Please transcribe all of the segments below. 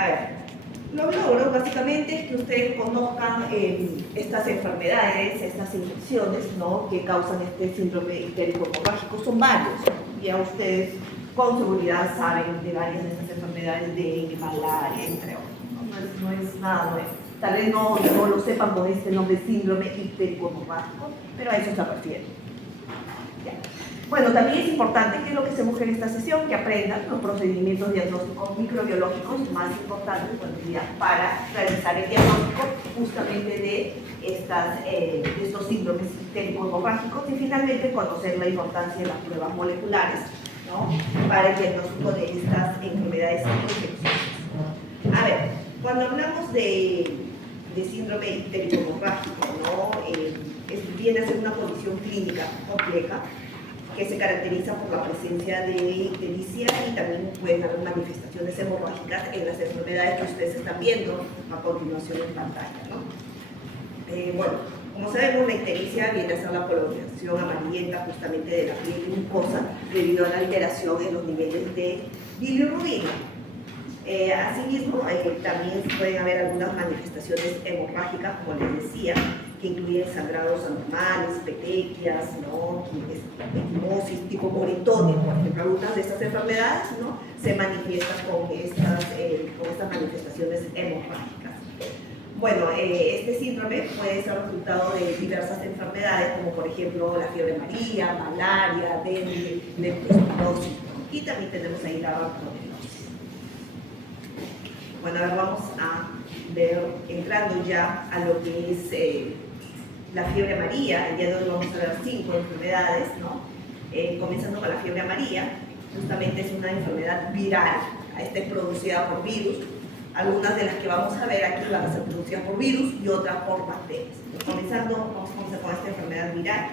A ver, los logros básicamente es que ustedes conozcan estas enfermedades, estas infecciones, ¿no?, que causan este síndrome ictérico hemorrágico. Son varios, ya ustedes con seguridad saben de varias de estas enfermedades, de malaria, entre otros. No es nada nuevo. Tal vez no lo sepan con este nombre, síndrome ictérico hemorrágico, pero a eso se refiere. Ya. Bueno, también es importante, que es lo que se busca en esta sesión, que aprendan los procedimientos diagnósticos microbiológicos más importantes para realizar el diagnóstico justamente de estos síndromes ictérico hemorrágicos, y finalmente conocer la importancia de las pruebas moleculares, ¿no?, para el diagnóstico de estas enfermedades infecciosas. A ver, cuando hablamos de síndrome ictérico hemorrágico, ¿no?, viene a ser una condición clínica compleja que se caracteriza por la presencia de ictericia, y también pueden haber manifestaciones hemorrágicas en las enfermedades que ustedes están viendo a continuación en pantalla, ¿no? Bueno, como sabemos, la ictericia viene a ser la coloración amarillenta justamente de la piel y mucosa debido a la alteración en los niveles de bilirrubina. Asimismo, también pueden haber algunas manifestaciones hemorrágicas, como les decía, que incluyen sangrados anormales, petequias, ¿no?, equimosis, tipo moretones, por ejemplo. Algunas de estas enfermedades, ¿no?, se manifiestan con estas manifestaciones hemorrágicas. Bueno, este síndrome puede ser resultado de diversas enfermedades, como por ejemplo la fiebre amarilla, malaria, dengue, leptospirosis, y también tenemos ahí la bartonellosis. Bueno, ahora vamos a ver, entrando ya a lo que es la fiebre amarilla. El día de hoy vamos a ver 5 enfermedades, ¿no? Comenzando con la fiebre amarilla. Justamente es una enfermedad viral, esta es producida por virus. Algunas de las que vamos a ver aquí van a ser producidas por virus y otras por bacterias. Vamos a comenzar con esta enfermedad viral.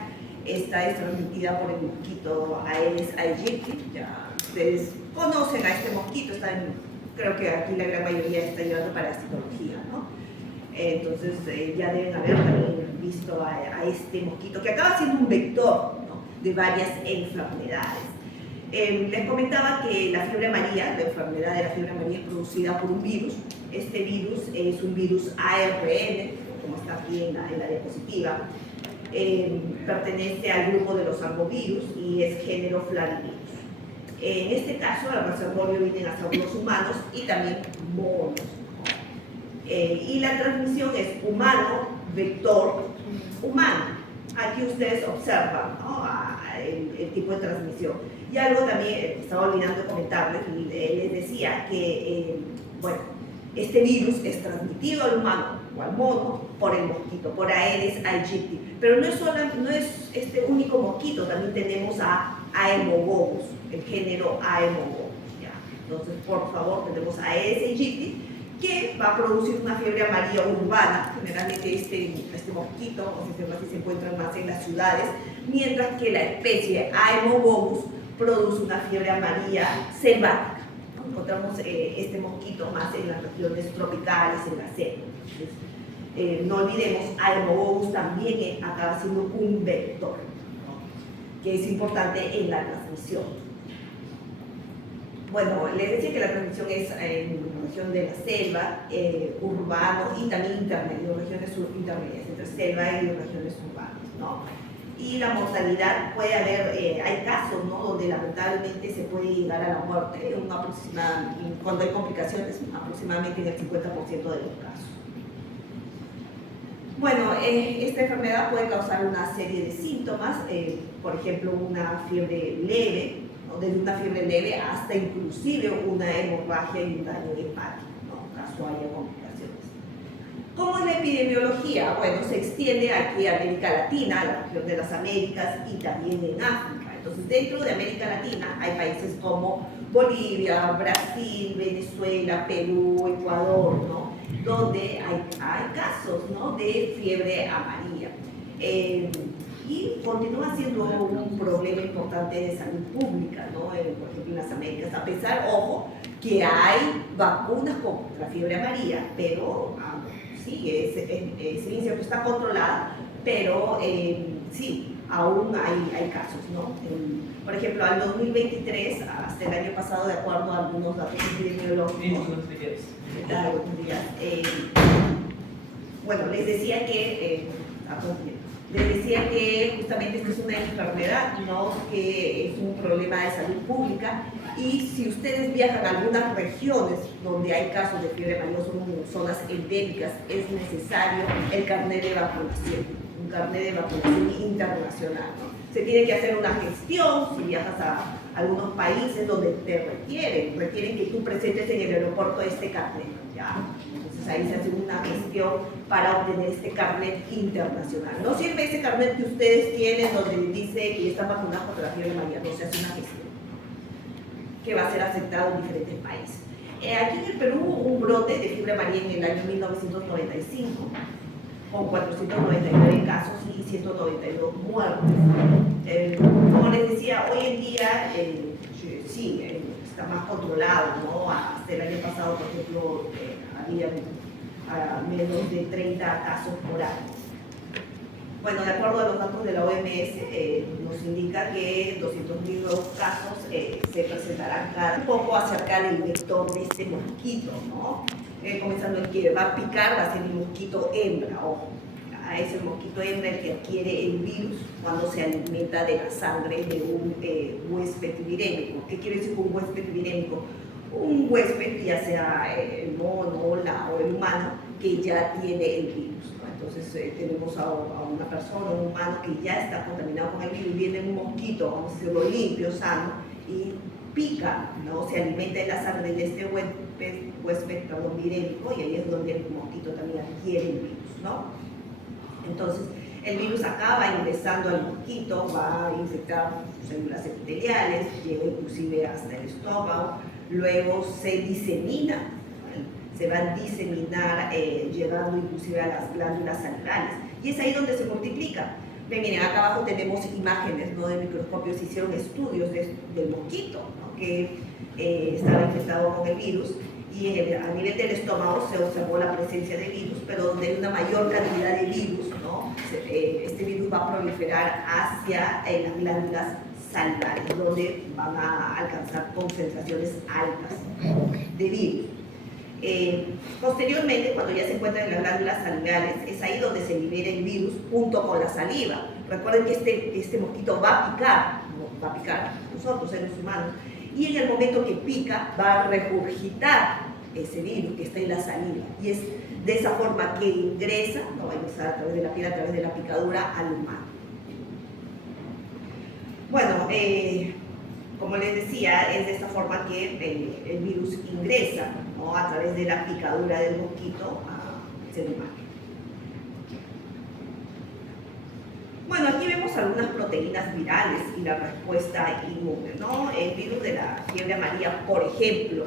Esta es transmitida por el mosquito Aedes aegypti. Ya ustedes conocen a este mosquito, creo que aquí la gran mayoría está llevando parasitología, ¿no? Entonces ya deben haber también visto a este mosquito, que acaba siendo un vector, ¿no?, de varias enfermedades. Les comentaba que la fiebre amarilla, la enfermedad de la fiebre amarilla, es producida por un virus. Este virus es un virus ARN, como está aquí en la diapositiva. Pertenece al grupo de los arbovirus y es género Flavivirus. En este caso, el reservorio vienen a ser los humanos y también monos. Y la transmisión es humano, vector, humano. Aquí ustedes observan, ¿no?, el tipo de transmisión. Y algo también estaba olvidando comentarles, les decía que bueno, este virus es transmitido al humano o al mono por el mosquito, por Aedes aegypti. Pero no es este único mosquito, también tenemos a Haemobogus, el género Haemobogus. Entonces, por favor, tenemos a Aedes aegypti, que va a producir una fiebre amarilla urbana. Generalmente este mosquito, o se encuentra más en las ciudades, mientras que la especie Haemobogus produce una fiebre amarilla selvática. Encontramos este mosquito más en las regiones tropicales, en la selva. Entonces, no olvidemos, Haemobogus también acaba siendo un vector, ¿no?, que es importante en la transmisión. Bueno, les decía que la transmisión es en la región de la selva, urbano y también intermedio, regiones intermedias, entre selva y regiones urbanas, ¿no? Y la mortalidad puede haber, hay casos, ¿no?, donde lamentablemente se puede llegar a la muerte, cuando hay complicaciones, aproximadamente en el 50% de los casos. Bueno, esta enfermedad puede causar una serie de síntomas, por ejemplo, una fiebre leve, ¿no?, desde una fiebre leve hasta inclusive una hemorragia y un daño hepático, ¿no?, caso haya complicaciones. ¿Cómo es la epidemiología? Bueno, se extiende aquí a América Latina, a la región de las Américas y también en África. Entonces, dentro de América Latina hay países como Bolivia, Brasil, Venezuela, Perú, Ecuador, ¿no?, donde hay casos, ¿no?, de fiebre amarilla. Y continúa siendo un problema importante de salud pública, ¿no?, por ejemplo, en las Américas, a pesar, ojo, que hay vacunas contra la fiebre amarilla, pero sí, ese inicio está controlada, pero sí, aún hay casos, ¿no? Por ejemplo, al 2023, hasta el año pasado, de acuerdo a algunos datos epidemiológicos, bueno, les decía que justamente esta es una enfermedad, ¿no? Que es un problema de salud pública, y si ustedes viajan a algunas regiones donde hay casos de fiebre amarilla, son zonas endémicas, es necesario el carnet de vacunación, un carnet de vacunación internacional, ¿no? Se tiene que hacer una gestión si viajas a algunos países donde te requieren que tú presentes en el aeropuerto este carnet, ¿ya? Entonces ahí se hace una gestión para obtener este carnet internacional. No sirve ese carnet que ustedes tienen donde dice que están vacunados contra la fiebre amarilla, no, se hace una gestión que va a ser aceptado en diferentes países. Aquí en el Perú hubo un brote de fiebre amarilla en el año 1995, con 499 casos y 192 muertes. Como les decía, hoy en día sí, está más controlado, ¿no? Hasta el año pasado, por ejemplo, había menos de 30 casos por año. Bueno, de acuerdo a los datos de la OMS, nos indica que 200.000 nuevos casos se presentarán un poco acerca del vector de este mosquito, ¿no? Comenzando en que va a picar, va a ser el mosquito hembra, ojo. Es el mosquito hembra el que adquiere el virus cuando se alimenta de la sangre de un huésped virémico. ¿Qué quiere decir un huésped virémico? Un huésped, ya sea el mono o el humano, que ya tiene el virus, ¿no? Entonces tenemos a una persona, un humano que ya está contaminado con el virus, viene un mosquito, vamos a decirlo limpio, sano, y pica, ¿no? Se alimenta de la sangre de este huésped virémico, y ahí es donde el mosquito también adquiere el virus, ¿no? Entonces, el virus acaba ingresando al mosquito, va a infectar sus células epiteliales, llega inclusive hasta el estómago, luego se disemina, ¿no? Se va a diseminar llegando inclusive a las glándulas salivales, y es ahí donde se multiplica. Miren, acá abajo tenemos imágenes, ¿no? De microscopios, se hicieron estudios del mosquito, ¿no? Que estaba infectado con el virus, y a nivel del estómago se observó la presencia de virus, pero donde hay una mayor cantidad de virus, ¿no? Este virus va a proliferar hacia las glándulas salivales, donde van a alcanzar concentraciones altas de virus. Posteriormente, cuando ya se encuentra en las glándulas salivales, es ahí donde se libera el virus junto con la saliva. Recuerden que este mosquito va a picar, ¿no? Va a picar nosotros, seres humanos, y en el momento que pica va a regurgitar ese virus que está en la saliva, y es de esa forma que ingresa, no va a ingresar a través de la piel, a través de la picadura al humano. Bueno, como les decía, es de esta forma que el virus ingresa, ¿no? A través de la picadura del mosquito al ser humano. Bueno, aquí vemos algunas proteínas virales y la respuesta inmune, ¿no? El virus de la fiebre amarilla, por ejemplo,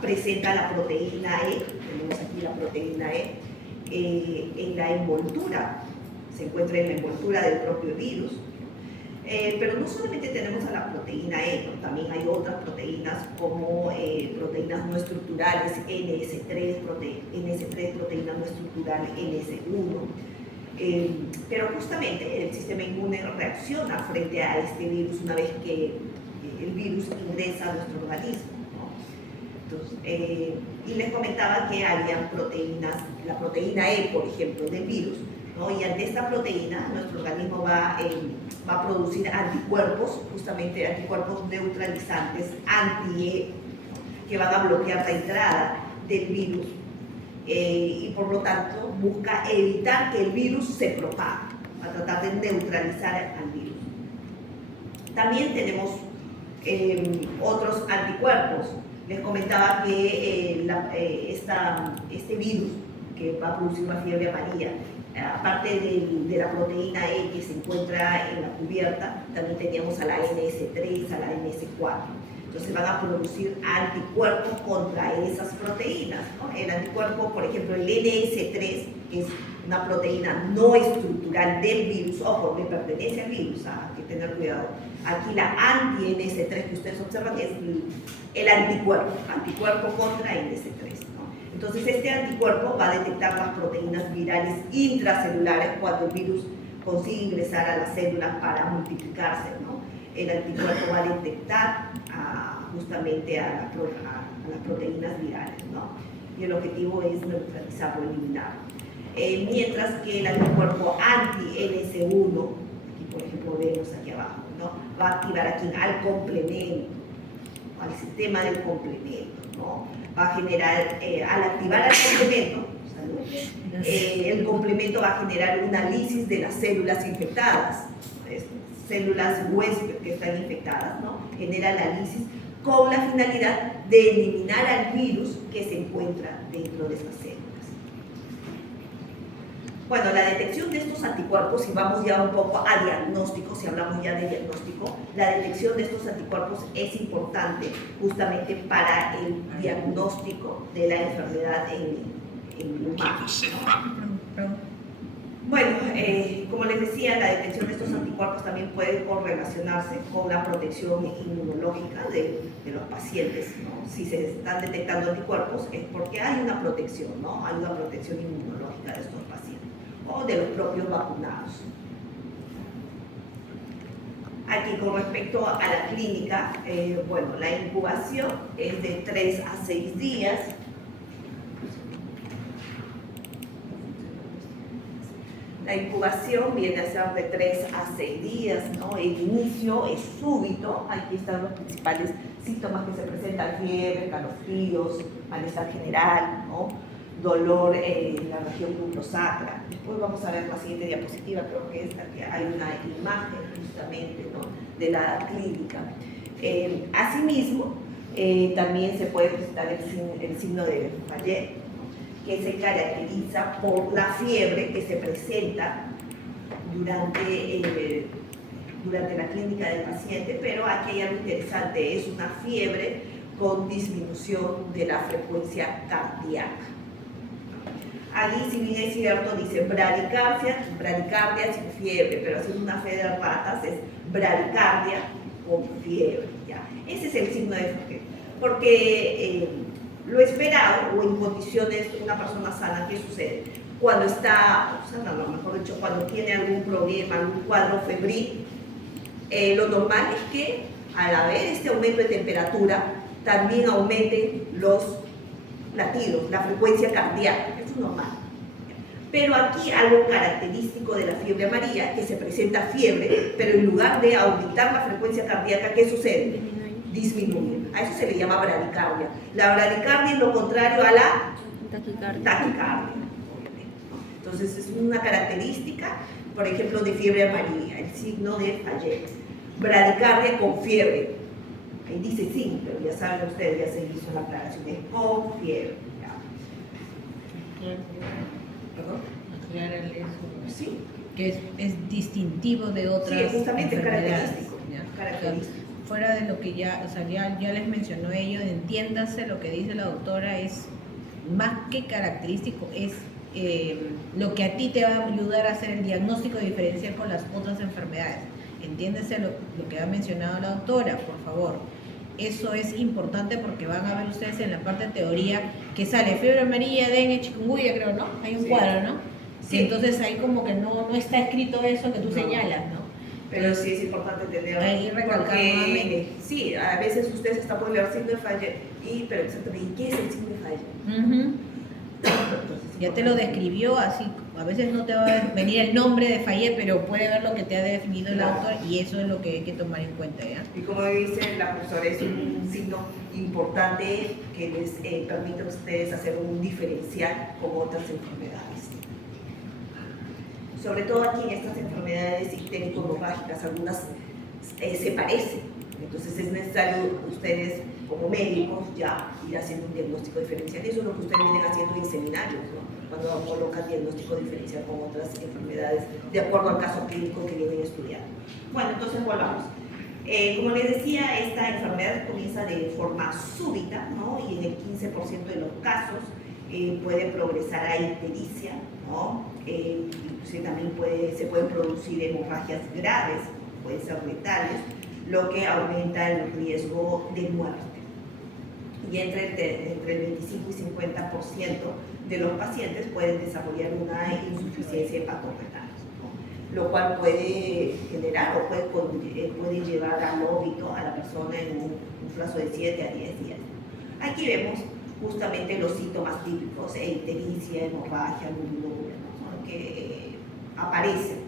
presenta la proteína E, tenemos aquí la proteína E, en la envoltura, se encuentra en la envoltura del propio virus, pero no solamente tenemos a la proteína E, ¿no? También hay otras proteínas como proteínas no estructurales, NS3, proteína no estructural NS1, pero justamente el sistema inmune reacciona frente a este virus una vez que el virus ingresa a nuestro organismo. Y les comentaba que había proteínas, la proteína E, por ejemplo, del virus, ¿no? Y ante esta proteína nuestro organismo va a producir anticuerpos, justamente anticuerpos neutralizantes anti-E, que van a bloquear la entrada del virus, y por lo tanto busca evitar que el virus se propague, a tratar de neutralizar al virus. También tenemos otros anticuerpos. Les comentaba que este virus que va a producir una fiebre amarilla, aparte de la proteína E que se encuentra en la cubierta, también teníamos a la NS3, a la NS4. Entonces van a producir anticuerpos contra esas proteínas, ¿no? El anticuerpo, por ejemplo, el NS3, que es una proteína no estructural del virus, ojo, que pertenece al virus, hay que tener cuidado. Aquí la anti-NS3 que ustedes observan es el anticuerpo contra NS3, ¿no? Entonces, este anticuerpo va a detectar las proteínas virales intracelulares cuando el virus consigue ingresar a las células para multiplicarse, ¿no? El anticuerpo va a detectar justamente a las proteínas virales, ¿no? Y el objetivo es neutralizarlo, eliminarlo. Mientras que el anticuerpo anti-NS1, aquí por ejemplo vemos aquí abajo, ¿no? Va a activar aquí al complemento, al sistema del complemento, ¿no? Va a generar, al activar el complemento, el complemento va a generar una lisis de las células infectadas, células huésped que están infectadas, ¿no? Genera la lisis con la finalidad de eliminar al virus que se encuentra dentro de estas células. Bueno, la detección de estos anticuerpos, si vamos ya un poco a diagnóstico, si hablamos ya de diagnóstico, la detección de estos anticuerpos es importante justamente para el diagnóstico de la enfermedad en humanos, ¿no? Bueno, como les decía, la detección de estos anticuerpos también puede correlacionarse con la protección inmunológica de los pacientes, ¿no? Si se están detectando anticuerpos es porque hay una protección, ¿no? Hay una protección inmunológica de estos pacientes o de los propios vacunados. Aquí, con respecto a la clínica, bueno, la incubación es de 3 a 6 días. La incubación viene a ser de 3 a 6 días, ¿no? El inicio es súbito, aquí están los principales síntomas que se presentan: fiebre, calofríos, malestar general, ¿no? Dolor en la región bucosacra. Después vamos a ver la siguiente diapositiva, creo que esta, que hay una imagen justamente, ¿no? De la clínica. Asimismo, también se puede presentar el signo de Fayet, que se caracteriza por la fiebre que se presenta durante la clínica del paciente, pero aquí hay algo interesante: es una fiebre con disminución de la frecuencia cardíaca. Ahí, si bien es cierto, dice bradicardia sin fiebre, pero haciendo una fe de ratas es bradicardia con fiebre, ¿ya? Ese es el signo de fiebre, porque lo esperado, o en condiciones de una persona sana, ¿qué sucede? Cuando está sana, no, mejor dicho, cuando tiene algún problema, algún cuadro febril, lo normal es que al haber este aumento de temperatura, también aumenten los latidos, la frecuencia cardíaca. Eso es normal. Pero aquí algo característico de la fiebre amarilla, que se presenta fiebre, pero en lugar de aumentar la frecuencia cardíaca, ¿qué sucede? Disminuye. A eso se le llama bradicardia. La bradicardia es lo contrario a la taquicardia, obviamente, ¿no? Entonces es una característica, por ejemplo, de fiebre amarilla, el signo de Fayet. Bradicardia con fiebre. Ahí dice sí, pero ya saben ustedes, ya se hizo la aclaración, es con fiebre. ¿Perdón? Aclárale eso. Sí. Que es distintivo de otras. Sí, justamente enfermedades, característico. Fuera de lo que ya, o sea, ya les mencionó ello, entiéndase lo que dice la doctora, es más que característico, es lo que a ti te va a ayudar a hacer el diagnóstico diferencial con las otras enfermedades. Entiéndase lo que ha mencionado la doctora, por favor. Eso es importante porque van a ver ustedes en la parte de teoría que sale fiebre amarilla, dengue, chikungunya, creo, ¿no? Hay un cuadro, ¿no? Sí. Entonces ahí como que no está escrito eso que tú señalas, ¿no? Pero sí es importante tener. Ahí recalcar nuevamente. Sí, a veces ustedes hasta pueden leer signo de Fayet, pero exactamente, ¿qué es el signo de Fayet? Ya te lo describió, así a veces no te va a venir el nombre de Fayet, pero puede ver lo que te ha definido el autor, y eso es lo que hay que tomar en cuenta, ¿ya? Y como dice la profesora, es un signo importante que les permite a ustedes hacer un diferencial con otras enfermedades. Sobre todo aquí en estas enfermedades ictérico-hemorrágicas, algunas se parecen. Entonces es necesario ustedes, como médicos, ya ir haciendo un diagnóstico diferencial. Eso es lo que ustedes vienen haciendo en seminarios, ¿no? Cuando colocan diagnóstico diferencial con otras enfermedades, de acuerdo al caso clínico que vienen estudiando. Bueno, entonces volvamos. Como les decía, esta enfermedad comienza de forma súbita, ¿no? Y en el 15% de los casos puede progresar a ictericia, ¿no? Inclusive también se pueden producir hemorragias graves, pueden ser letales, lo que aumenta el riesgo de muerte. y entre el 25 y 50% de los pacientes pueden desarrollar una insuficiencia hepatorenal, ¿no? Lo cual puede generar o puede llevar al óbito a la persona en un plazo de 7 a 10 días. Aquí vemos justamente los síntomas típicos, ictericia, hemorragia, albuminuria, ¿no? Son que aparecen,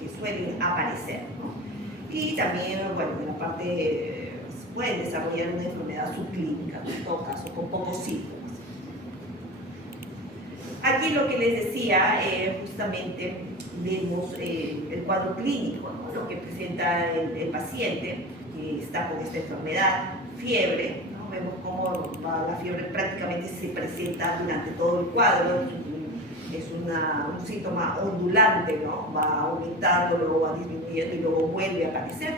que suelen aparecer, ¿no? Y también, bueno, en la parte pueden desarrollar una enfermedad subclínica, en todo caso, con pocos síntomas. Aquí lo que les decía, justamente vemos el cuadro clínico, ¿no? Lo que presenta el paciente que está con esta enfermedad, fiebre, ¿no? Vemos cómo la fiebre prácticamente se presenta durante todo el cuadro, es un síntoma ondulante, ¿no? Va aumentando, luego va disminuyendo y luego vuelve a aparecer.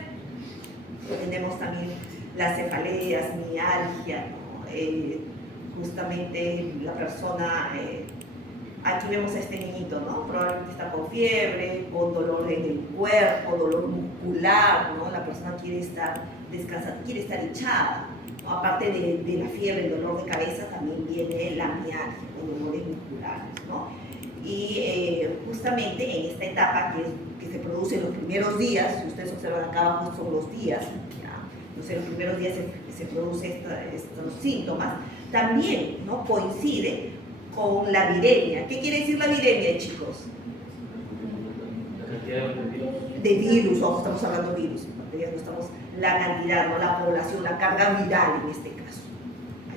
Tenemos también las cefaleas, mialgia, ¿no? Justamente la persona, aquí vemos a este niñito, ¿no? Probablemente está con fiebre, con dolor en el cuerpo, dolor muscular, ¿no? La persona quiere estar descansando, quiere estar echada, ¿no? Aparte de la fiebre, el dolor de cabeza, también viene la mialgia, con dolores musculares, ¿no? Y justamente en esta etapa que se produce en los primeros días, si ustedes observan acá abajo son los días, entonces en los primeros días se producen estos síntomas, también, ¿no? Coincide con la viremia. ¿Qué quiere decir la viremia, chicos? De virus, ojo, estamos hablando de virus, ya no estamos la cantidad, no la población, la carga viral en este caso.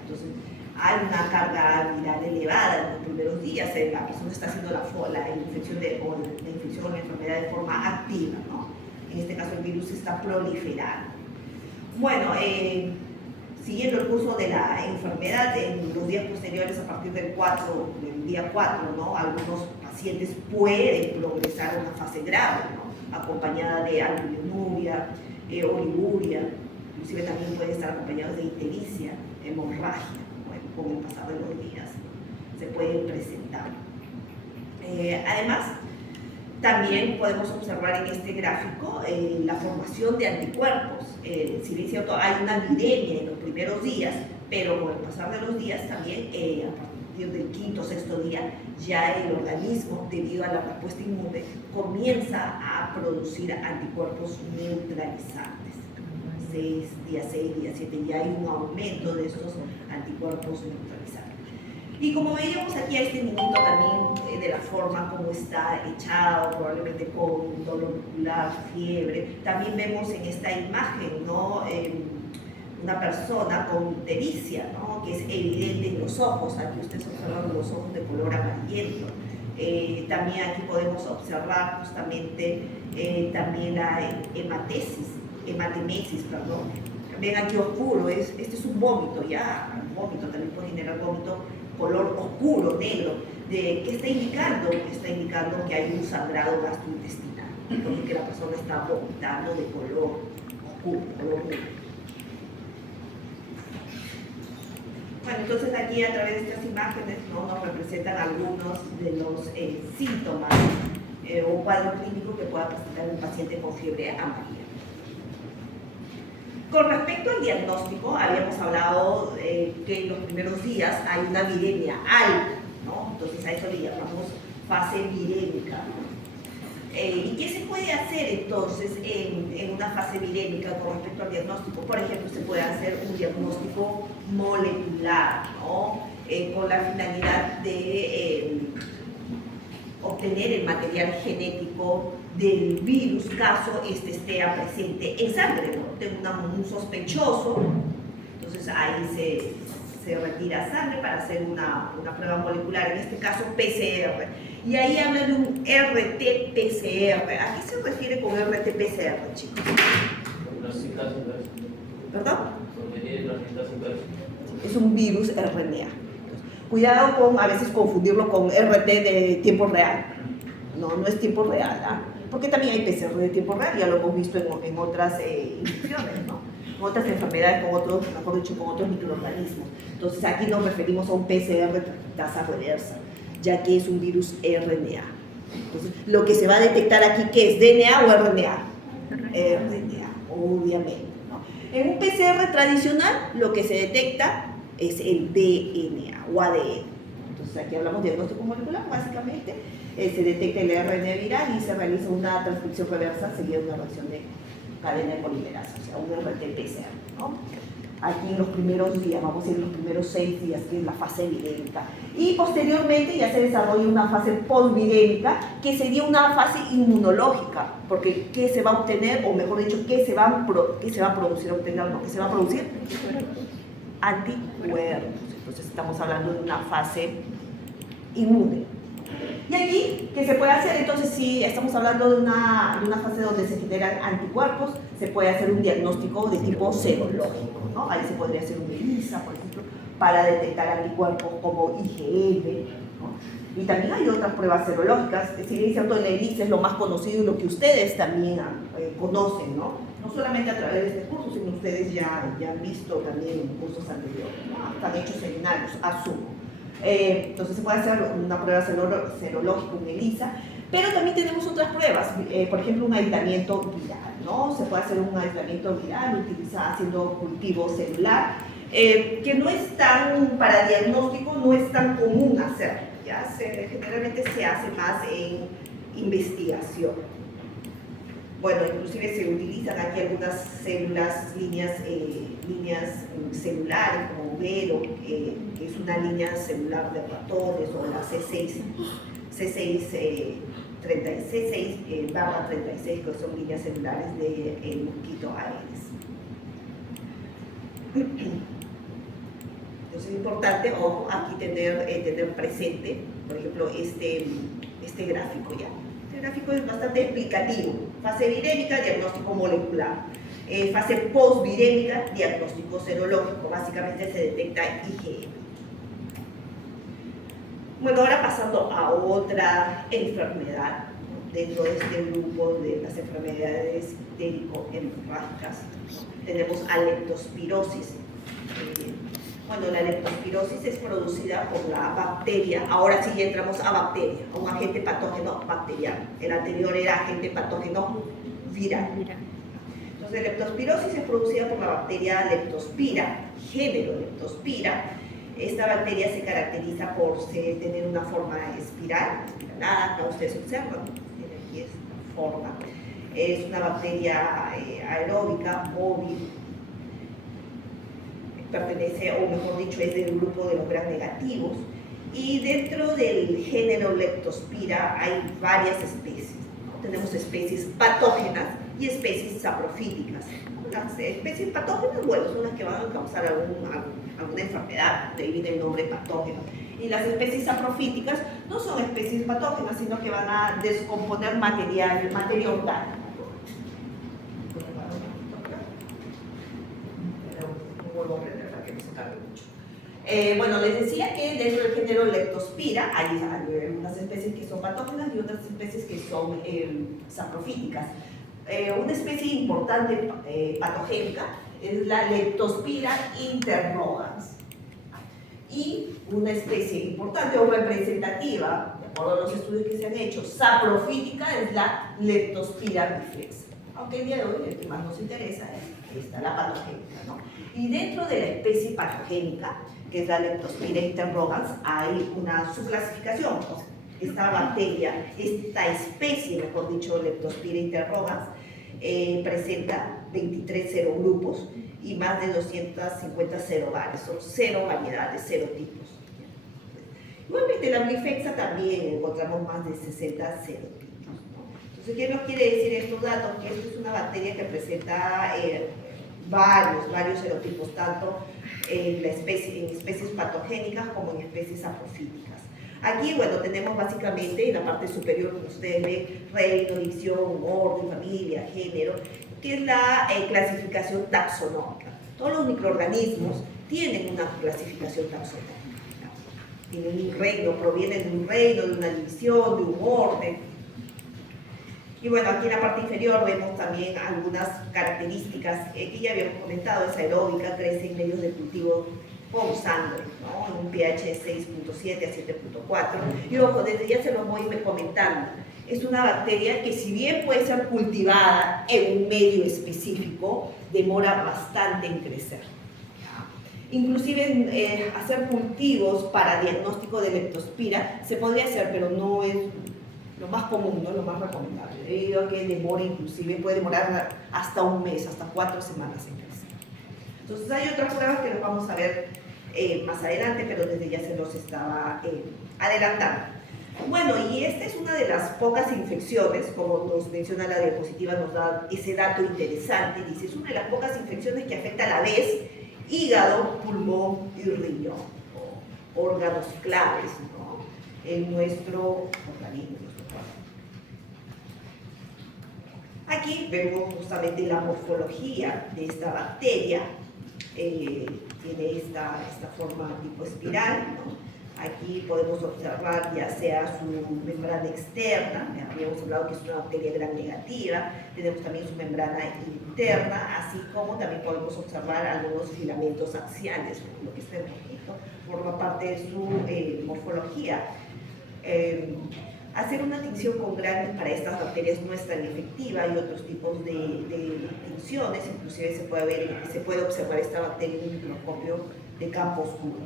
Entonces, hay una carga viral elevada en los primeros días, la persona está haciendo la infección o la enfermedad de forma activa, ¿no? En este caso el virus está proliferando. Bueno, siguiendo el curso de la enfermedad, en los días posteriores, a partir del día 4, ¿no? Algunos pacientes pueden progresar a una fase grave, ¿no? Acompañada de albuminuria, oliguria, inclusive también pueden estar acompañados de ictericia, hemorragia, ¿no? Con el pasar de los días, ¿no? Se pueden presentar. Además, también podemos observar en este gráfico la formación de anticuerpos. Si bien es cierto, hay una viremia en los primeros días, pero con el pasar de los días también, a partir del quinto o sexto día, ya el organismo, debido a la respuesta inmune, comienza a producir anticuerpos neutralizantes. Día 6, día 7, ya hay un aumento de estos anticuerpos neutralizantes. Y como veíamos aquí a este niñito también, de la forma como está echado, probablemente con dolor muscular, fiebre, también vemos en esta imagen, ¿no? Una persona con ictericia, ¿no? Que es evidente en los ojos. Aquí ustedes observan los ojos de color amarillento. También aquí podemos observar justamente también la hematemesis, perdón. Ven aquí oscuro, este es un vómito, ya, el vómito también puede generar vómito color oscuro, negro. ¿Qué está indicando? Está indicando que hay un sangrado gastrointestinal, porque la persona está vomitando de color oscuro, color negro. Bueno, entonces aquí a través de estas imágenes, ¿no? Nos representan algunos de los síntomas o cuadro clínico que pueda presentar un paciente con fiebre amarilla. Con respecto al diagnóstico, habíamos hablado que en los primeros días hay una viremia alta, ¿no? Entonces a eso le llamamos fase virémica, ¿no? ¿Y qué se puede hacer entonces en una fase virémica con respecto al diagnóstico? Por ejemplo, se puede hacer un diagnóstico molecular, ¿no? Con la finalidad de obtener el material genético del virus, caso este esté presente en sangre, ¿no? Tengo un sospechoso, entonces ahí se retira sangre para hacer una prueba molecular, en este caso PCR. Y ahí habla de un RT-PCR. ¿A qué se refiere con RT-PCR, chicos? ¿Perdón? Es un virus RNA. Cuidado con a veces confundirlo con RT de tiempo real. No es tiempo real, ¿ah? Porque también hay PCR de tiempo real, ya lo hemos visto en otras infecciones, ¿no? En otras enfermedades, con otros microorganismos. Entonces aquí nos referimos a un PCR de tasa reversa, ya que es un virus RNA. Entonces, lo que se va a detectar aquí, ¿qué es? ¿DNA o RNA? RNA, obviamente, ¿no? En un PCR tradicional lo que se detecta es el DNA o ADN. Entonces aquí hablamos de diagnóstico molecular, básicamente se detecta el ARN viral y se realiza una transcripción reversa seguida de una reacción de cadena de polimerasa, o sea, un RT-PCR, ¿no? Aquí en los primeros días, vamos a decir los primeros 6 días, que es la fase virémica. Y posteriormente ya se desarrolla una fase postvirémica, que sería una fase inmunológica, porque ¿qué se va a obtener? O mejor dicho, ¿qué se va a producir? Obtener, no, ¿qué se va a producir? Anticuerpos. Entonces estamos hablando de una fase inmune. Y aquí, ¿qué se puede hacer? Entonces, si estamos hablando de una fase donde se generan anticuerpos, se puede hacer un diagnóstico de tipo serológico, ¿no? Ahí se podría hacer un ELISA, por ejemplo, para detectar anticuerpos como IgM, ¿no? Y también hay otras pruebas serológicas. Si bien es cierto, el ELISA es lo más conocido y lo que ustedes también conocen, ¿no? No solamente a través de este curso, sino ustedes ya han visto también en cursos anteriores, ¿no? Están hechos seminarios, asumo. Entonces se puede hacer una prueba serológica, un ELISA, pero también tenemos otras pruebas, por ejemplo un aislamiento viral, ¿no? Se puede hacer un aislamiento viral haciendo cultivo celular, que no es tan, para diagnóstico no es tan común hacer, ¿ya? Generalmente se hace más en investigación. Bueno, inclusive se utilizan aquí algunas células, líneas celulares como Vero, que es una línea celular de ratones, o la C6/36, que son líneas celulares del mosquito Aedes. Entonces es importante, ojo, aquí tener presente, por ejemplo, este gráfico, ¿ya? Este gráfico es bastante explicativo. Fase virémica, diagnóstico molecular. Fase postvirémica, diagnóstico serológico. Básicamente se detecta IgM. Bueno, ahora pasando a otra enfermedad, ¿no? Dentro de este grupo de las enfermedades ictérico-hemorrágicas, tenemos a leptospirosis. Bueno, la leptospirosis es producida por la bacteria. Ahora sí ya entramos a bacteria, a un agente patógeno bacteriano. El anterior era agente patógeno viral. Entonces, la leptospirosis es producida por la bacteria Leptospira, género Leptospira. Esta bacteria se caracteriza por tener una forma espiralada, acá ustedes observan, tiene aquí esta forma. Es una bacteria aeróbica, móvil. Pertenece, o mejor dicho, es del grupo de los gram negativos, y dentro del género Leptospira hay varias especies, ¿no? Tenemos especies patógenas y especies saprofíticas. Las especies patógenas, bueno, son las que van a causar alguna enfermedad, de ahí viene el nombre patógeno. Y las especies saprofíticas no son especies patógenas, sino que van a descomponer materia orgánica. Bueno, les decía que dentro del género Leptospira hay unas especies que son patógenas y otras especies que son saprofíticas. Una especie importante patogénica es la Leptospira interrogans. Y una especie importante o representativa, de acuerdo a los estudios que se han hecho, saprofítica, es la Leptospira biflexa. Aunque el día de hoy el que más nos interesa es la patogénica, ¿no? Y dentro de la especie patogénica, que es la Leptospira interrogans, hay una subclasificación. O sea, esta bacteria, esta especie, mejor dicho, Leptospira interrogans, presenta 23 serogrupos y más de 250 serobares. Son 0 variedades, 0 tipos. Igualmente, la biflexa también encontramos más de 60 serotipos, ¿no? Entonces, ¿qué nos quiere decir estos datos? Que esto es una bacteria que presenta varios serotipos, tanto en especies patogénicas como en especies saprofíticas. Aquí, bueno, tenemos básicamente en la parte superior, como ustedes ven, reino, división, orden, familia, género, que es la clasificación taxonómica. Todos los microorganismos tienen una clasificación taxonómica. Tienen un reino, provienen de un reino, de una división, de un orden. Y bueno, aquí en la parte inferior vemos también algunas características que ya habíamos comentado. Es aeróbica, crece en medios de cultivo con sangre, ¿no? En un pH de 6.7 a 7.4. Y ojo, desde ya se los voy comentando. es una bacteria que, si bien puede ser cultivada en un medio específico, demora bastante en crecer. Inclusive hacer cultivos para diagnóstico de leptospira se podría hacer, pero no es lo más común, no es lo más recomendable, debido a que demora, inclusive puede demorar hasta un mes, hasta 4 semanas en crecer. Entonces hay otras pruebas que los vamos a ver más adelante, pero desde ya se los estaba adelantando. Bueno, y esta es una de las pocas infecciones, como nos menciona la diapositiva, nos da ese dato interesante, dice, es una de las pocas infecciones que afecta a la vez hígado, pulmón y riñón, órganos claves, ¿no?, en nuestro organismo. Aquí vemos justamente la morfología de esta bacteria. Tiene esta forma tipo espiral, ¿no? Aquí podemos observar ya sea su membrana externa, habíamos hablado que es una bacteria gram negativa, tenemos también su membrana interna, así como también podemos observar algunos filamentos axiales, lo que está en rojito, forma parte de su morfología. Hacer una tinción con granos para estas bacterias no es tan efectiva, hay otros tipos de tinciones, inclusive se puede observar esta bacteria en un microscopio de campo oscuro.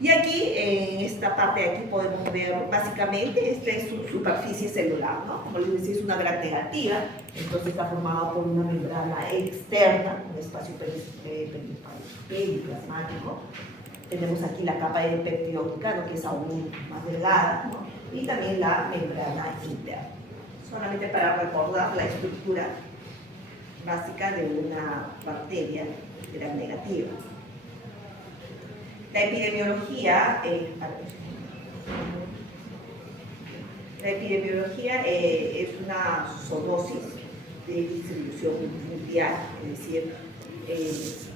Y aquí, en esta parte de aquí, podemos ver básicamente, esta es su superficie celular, ¿no? Como les decía, es una gram negativa, entonces está formada por una membrana externa, un espacio periplasmático. Tenemos aquí la capa de peptidoglicano, que es aún más delgada, ¿no?, y también la membrana interna. Solamente para recordar la estructura básica de una bacteria gram negativa. La epidemiología, es una zoonosis de distribución mundial, es decir,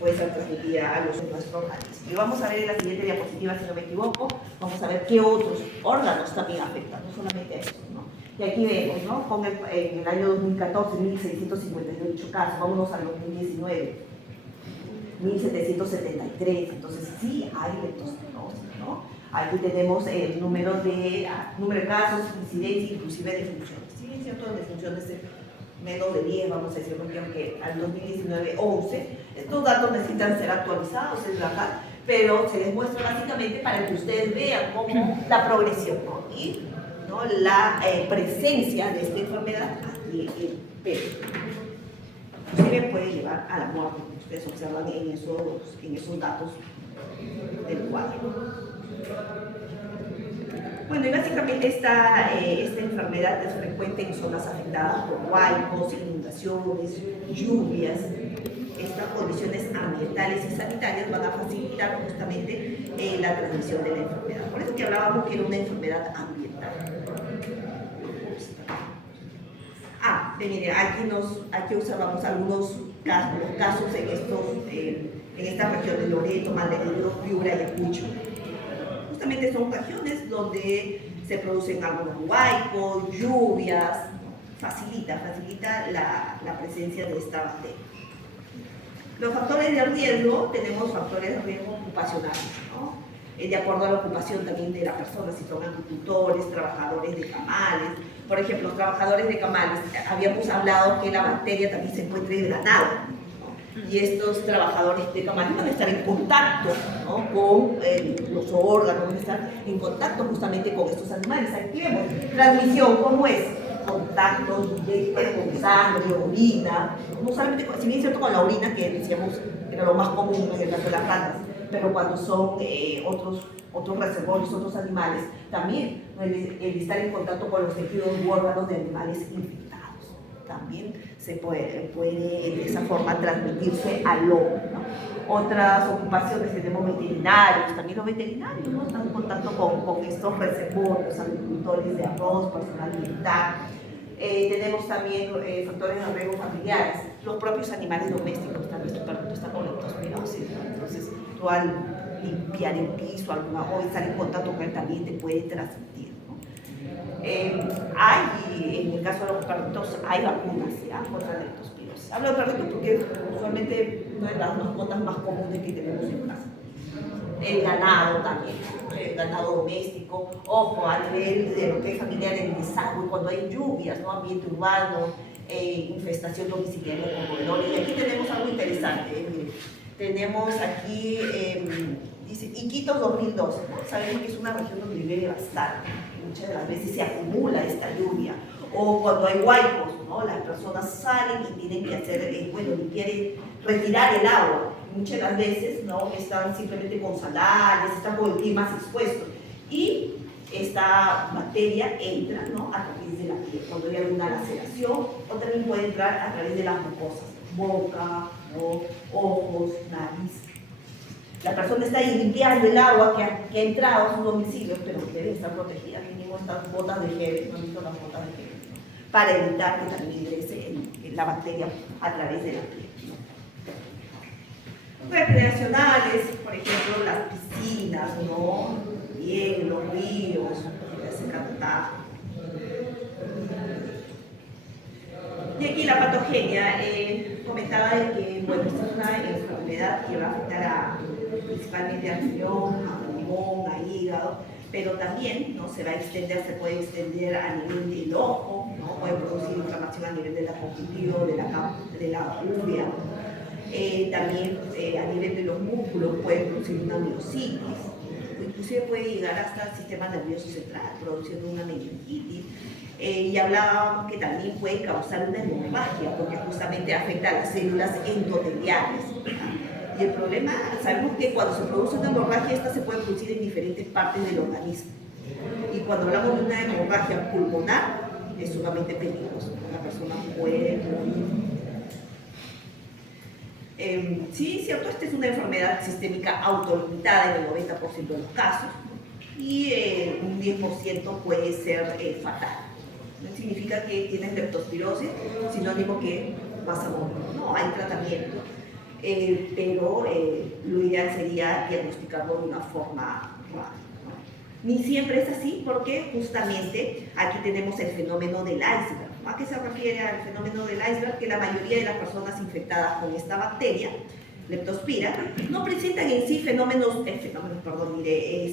puede ser transmitida a los nuestros organismos. Y vamos a ver en la siguiente diapositiva, si no me equivoco, vamos a ver qué otros órganos también afectan, no solamente eso, ¿no? Y aquí vemos, ¿no?, en el año 2014, 1.658 casos, vámonos al 2019. 1.773, entonces sí hay leptospirosis, ¿no? Aquí tenemos el número de casos, incidencia, inclusive de funciones. Sí, es cierto, de funciones menos de 10, vamos a decir, porque aunque al 2019 11, estos datos necesitan ser actualizados, es verdad, pero se les muestra básicamente para que ustedes vean cómo la progresión, ¿no?, y, ¿no?, la presencia de esta enfermedad aquí en Perú. Inclusive puede llevar a la muerte, como ustedes observan en esos datos del cuadro. Bueno, y básicamente esta enfermedad es frecuente en zonas afectadas por huaicos, inundaciones, lluvias. Estas condiciones ambientales y sanitarias van a facilitar justamente la transmisión de la enfermedad. Por eso que hablábamos que era una enfermedad ambiental. Mire, aquí observamos algunos casos en estas regiones, Loreto, Maldonado, Piura y Ayacucho. Justamente son regiones donde se producen algunos huaicos, lluvias, facilita la presencia de esta bacteria. Los factores de riesgo, tenemos factores de riesgo ocupacionales, ¿no?, de acuerdo a la ocupación también de la persona, si son agricultores, trabajadores de camales. Por ejemplo, los trabajadores de camales, habíamos hablado que la bacteria también se encuentra en el ganado, ¿no?, y estos trabajadores de camales van a estar en contacto, ¿no?, con los órganos, van a estar en contacto justamente con estos animales. Aquí vemos transmisión, ¿cómo es? Contactos directos con sangre, orina, no solamente, si bien es cierto con la orina, que decíamos era lo más común en el caso de las ratas, pero cuando son otros reservorios, otros animales, también el estar en contacto con los tejidos u órganos de animales infectados, también se puede de esa forma transmitirse al hombre, ¿no? Otras ocupaciones, tenemos veterinarios, también los veterinarios, ¿no?, están en contacto con estos reservorios, agricultores de arroz, personal militar. Tenemos también factores de riesgo familiares, los propios animales domésticos, también tu perrito está con leptospirosis, ¿no? Entonces tú al limpiar el piso o estar en contacto con él también te puede transmitir, ¿no? En el caso de los perritos, hay vacunas, ¿ya?, contra la leptospirosis. Hablo de perritos porque usualmente una de las mascotas más comunes que tenemos en casa. El ganado también, ganado doméstico, ojo, a nivel de lo que es familiar, el desagüe, cuando hay lluvias, ¿no? Ambiente urbano, infestación domiciliaria con roedores. Y aquí tenemos algo interesante, miren. Tenemos aquí, dice, Iquitos 2012, ¿no? Sabemos que es una región donde llueve bastante, muchas de las veces se acumula esta lluvia, o cuando hay huaicos, ¿no? Las personas salen y tienen que hacer, bueno, limpiar, retirar el agua, muchas de las veces, ¿no? Están simplemente con salares, están con el pie más expuesto, y esta bacteria entra, ¿no? A través de la piel, cuando hay alguna laceración, o también puede entrar a través de las mucosas, boca, ¿no? Ojos, nariz. La persona está ahí limpiando el agua que ha entrado a su domicilio, pero debe estar protegida, mínimo estas botas de gel, no he visto las botas de gel, ¿no? Para evitar que también ingrese la bacteria a través de la piel, ¿no? Recreacionales, por ejemplo, las piscinas, ¿no? Bien, los ríos, la secanotaje. Y aquí la patogenia, comentaba de que, bueno, esta es una enfermedad que va a afectar principalmente al riñón, a pulmón, a hígado, pero también, ¿no? Se va a extender, se puede extender a nivel del ojo, ¿no? Puede producir inflamación a nivel de la conjuntiva, de la uvea. También a nivel de los músculos puede producir una miositis, inclusive puede llegar hasta el sistema nervioso central, produciendo una meningitis. Y hablábamos que también puede causar una hemorragia, porque justamente afecta a las células endoteliales. Y el problema, sabemos que cuando se produce una hemorragia, esta se puede producir en diferentes partes del organismo. Y cuando hablamos de una hemorragia pulmonar, es sumamente peligroso. La persona puede morir. Sí, cierto, esta es una enfermedad sistémica autolimitada en el 90% de los casos, ¿no? Y un 10% puede ser fatal. No significa que tienes leptospirosis, sinónimo que vas a morir. No, hay tratamiento, pero lo ideal sería diagnosticarlo de una forma rápida, ¿no? Ni siempre es así, porque justamente aquí tenemos el fenómeno del iceberg. ¿A qué se refiere al fenómeno del iceberg? Que la mayoría de las personas infectadas con esta bacteria, Leptospira, no presentan en sí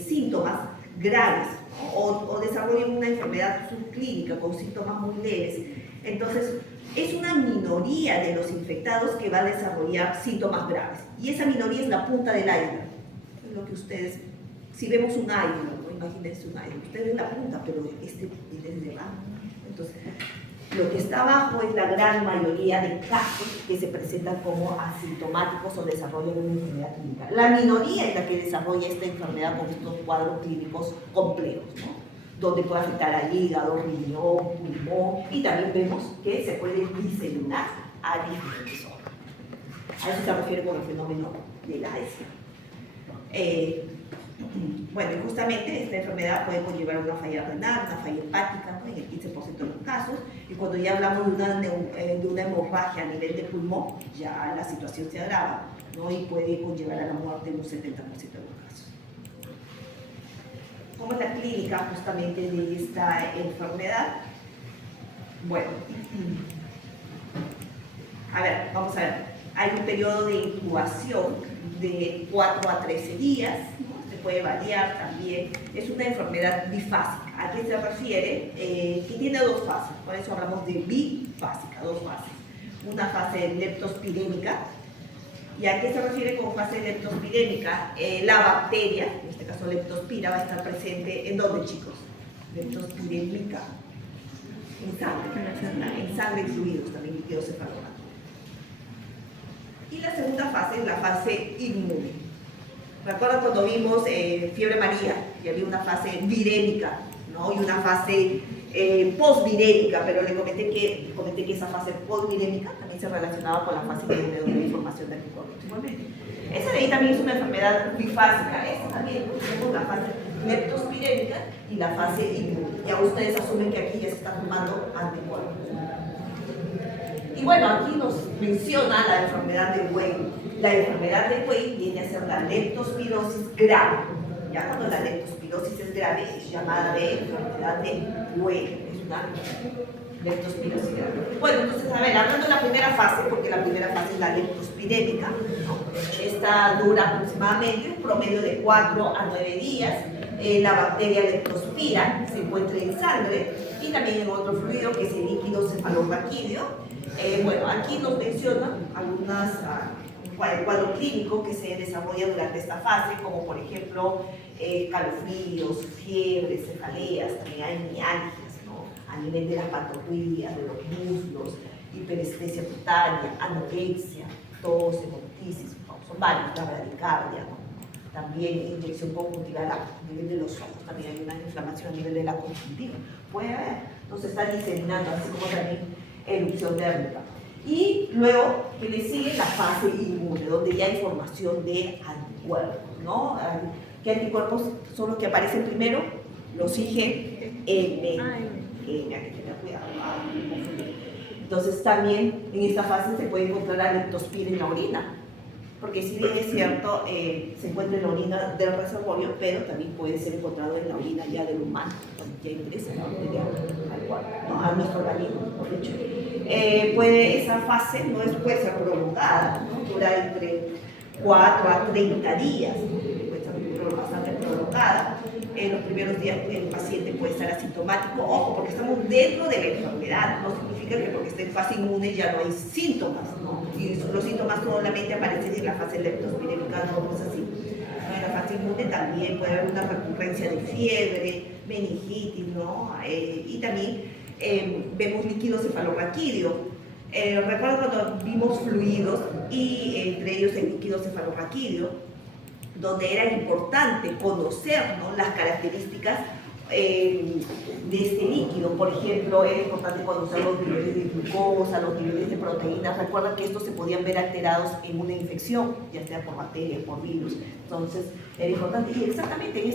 síntomas graves, ¿no? o desarrollan una enfermedad subclínica con síntomas muy leves. Entonces, es una minoría de los infectados que va a desarrollar síntomas graves. Y esa minoría es la punta del iceberg. Es lo que ustedes, si vemos un iceberg, ¿no? Imagínense un iceberg, ustedes ven la punta, pero este viene desde abajo. Entonces, lo que está abajo es la gran mayoría de casos que se presentan como asintomáticos o desarrollan una enfermedad clínica. La minoría es la que desarrolla esta enfermedad con estos cuadros clínicos complejos, ¿no? Donde puede afectar al hígado, riñón, pulmón, y también vemos que se puede diseminar a diferentes órganos. A eso se refiere con el fenómeno del iceberg. Bueno, y justamente esta enfermedad puede conllevar una falla renal, una falla hepática, ¿no? En el 15% de los casos, y cuando ya hablamos de una hemorragia a nivel de pulmón, ya la situación se agrava, ¿no? Y puede conllevar a la muerte en un 70% de los casos. ¿Cómo es la clínica justamente de esta enfermedad? Bueno, a ver, vamos a ver. Hay un periodo de incubación de 4 a 13 días, ¿no? Puede variar también. Es una enfermedad bifásica. ¿A qué se refiere? Que tiene dos fases, por eso hablamos de bifásica, dos fases. Una fase leptospirémica. ¿Y a qué se refiere con fase leptospirémica? La bacteria, en este caso leptospira, va a estar presente ¿en dónde, chicos? Leptospirémica. En sangre y fluidos, también líquidos cefalorraquídeos. Y la segunda fase es la fase inmune. ¿Recuerdan cuando vimos fiebre amarilla? Y había una fase virémica, ¿no? Y una fase postvirémica, pero le comenté que esa fase postvirémica también se relacionaba con la fase inmune, donde hay formación de anticuerpos igualmente. Esa de ahí también es una enfermedad bifásica. Esa también tenemos la fase leptospirémica y la fase inmune. Ya ustedes asumen que aquí ya se están formando anticuerpos. Y bueno, aquí nos menciona la enfermedad de Weill. La enfermedad de Weill viene a ser la leptospirosis grave. Ya cuando la leptospirosis es grave, es llamada de enfermedad de Weill. Es una leptospirosis grave. Bueno, entonces, a ver, hablando de la primera fase, porque la primera fase es la leptospirémica, ¿no? Esta dura aproximadamente un promedio de 4 a 9 días. La bacteria leptospira se encuentra en sangre y también en otro fluido que es el líquido cefalorraquídeo. Bueno, aquí nos menciona algunas el cuadro clínico que se desarrolla durante esta fase, como por ejemplo calofríos, fiebres, cefaleas, también hay mialgias, ¿no? A nivel de las pantorrillas, de los muslos, hiperestesia cutánea, anorexia, tos, hemoptisis, ¿no? Son varios, la bradicardia, ¿no? También inyección conjuntival a nivel de los ojos, también hay una inflamación a nivel de la conjuntiva, puede haber, entonces está diseminando, así como también erupción térmica. Y luego que le sigue la fase inmune, donde ya hay formación de anticuerpos, ¿no? ¿Qué anticuerpos son los que aparecen primero? Los IgM. Hay que tener cuidado. Entonces también en esta fase se puede encontrar la leptospira en la orina, porque si bien es cierto, se encuentra en la orina del reservorio, pero también puede ser encontrado en la orina ya del humano, cuando ya ingresa la bacteria al cuerpo, ¿no? A nuestro organismo, por hecho. Esa fase no puede ser prolongada, ¿no? Dura entre 4 a 30 días, ¿no? Puede ser bastante prolongada. En los primeros días el paciente puede estar asintomático, ojo, porque estamos dentro de la enfermedad, no significa que porque esté en fase inmune ya no hay síntomas, ¿no? Y los síntomas solamente aparecen en la fase leptospirémica, no es así. En la fase inmune también puede haber una recurrencia de fiebre, meningitis, ¿no? Y también vemos líquido cefalorraquídeo. Recuerdo cuando vimos fluidos y entre ellos el líquido cefalorraquídeo, donde era importante conocer, ¿no? Las características de este líquido. Por ejemplo, era importante conocer los niveles de glucosa, los niveles de proteínas. Recuerda que estos se podían ver alterados en una infección, ya sea por bacterias, por virus. Entonces, era importante. Y exactamente en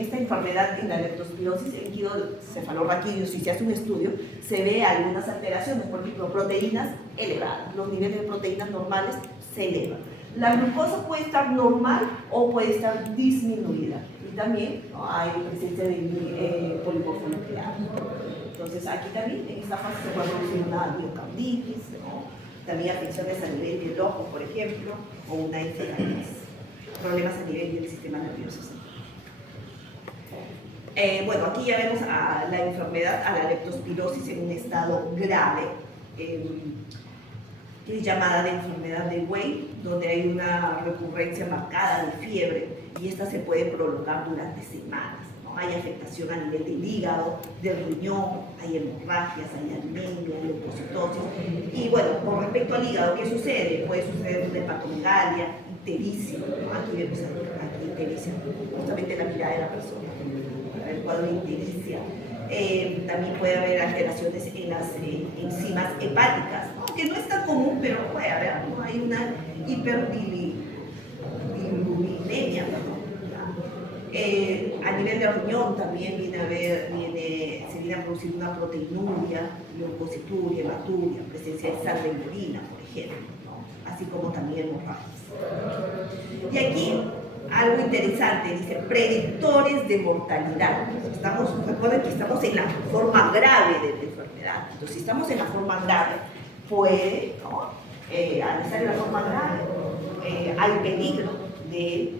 esta enfermedad, en la leptospirosis, el líquido cefalorraquídeo, si se hace un estudio, se ve algunas alteraciones. Por ejemplo, proteínas elevadas. Los niveles de proteínas normales se elevan. La glucosa puede estar normal o puede estar disminuida. Y también, ¿no? Hay presencia de polimorfo-nuclear. Entonces, aquí también, en esta fase se puede producir una miocarditis, ¿no? También afecciones a nivel del ojo, por ejemplo, o una encefalitis. Problemas a nivel del sistema nervioso. Bueno, aquí ya vemos a la enfermedad, a la leptospirosis en un estado grave. Que es llamada de enfermedad de Weyl, donde hay una recurrencia marcada de fiebre y esta se puede prolongar durante semanas, ¿no? Hay afectación a nivel del hígado, del riñón, hay hemorragias, hay anemia, leucocitosis. Y bueno, con respecto al hígado, ¿qué sucede? Puede suceder una hepatomegalia, ictericia, ¿no? Aquí vemos aquí ictericia, justamente la mirada de la persona, el cuadro de ictericia. También puede haber alteraciones en las enzimas hepáticas, ¿no? Que no es tan común, pero puede haber, ¿no? Hay una hiperbilirubinemia, ¿no? A nivel del riñón también se viene a producir una proteinuria, leucocituria, hematuria, presencia de sangre en orina, por ejemplo, ¿no? Así como también hemorragias. Y aquí algo interesante, dice, predictores de mortalidad. Recuerden que estamos en la forma grave de la enfermedad. Entonces, si estamos en la forma grave, puede, ¿no? Al estar en la forma grave, hay peligro de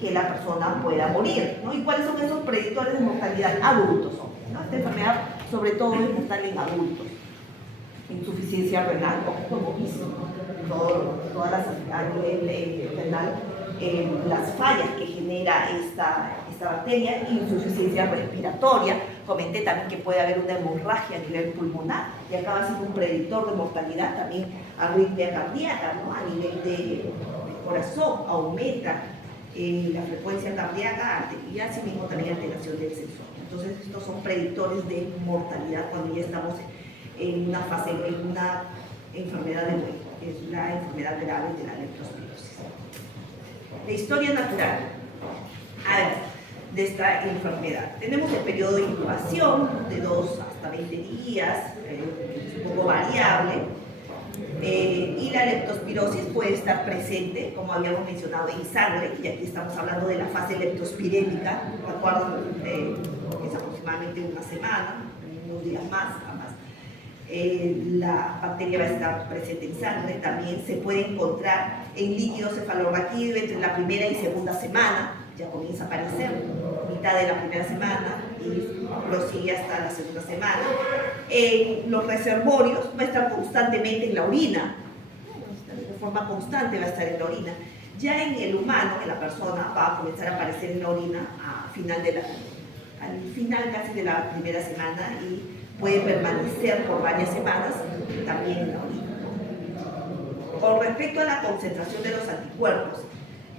que la persona pueda morir, ¿no? ¿Y cuáles son esos predictores de mortalidad? Adultos, ¿no? Esta enfermedad, sobre todo, es mortal en adultos. Insuficiencia renal, como visto, todas las a nivel renal, las fallas que genera esta bacteria, insuficiencia respiratoria. Comenté también que puede haber una hemorragia a nivel pulmonar y acaba siendo un predictor de mortalidad, también arritmia cardíaca, ¿no? A nivel de corazón aumenta la frecuencia cardíaca y asimismo también alteración del sensor. Entonces estos son predictores de mortalidad cuando ya estamos en una fase, en una enfermedad de Weyl, que es la enfermedad grave de la leptospirosis. La historia natural de esta enfermedad. Tenemos el periodo de incubación de 2 hasta 20 días, es un poco variable, y la leptospirosis puede estar presente, como habíamos mencionado, en sangre, y aquí estamos hablando de la fase leptospirémica, ¿de acuerdo? Es aproximadamente una semana, unos días más. La bacteria va a estar presente en sangre, también se puede encontrar en líquido cefalorraquídeo entre la primera y segunda semana, ya comienza a aparecer, mitad de la primera semana y prosigue hasta la segunda semana. Los reservorios va a estar constantemente en la orina, de forma constante va a estar en la orina. Ya en el humano, en la persona, va a comenzar a aparecer en la orina al final casi de la primera semana y puede permanecer por varias semanas también en la orina. Con respecto a la concentración de los anticuerpos,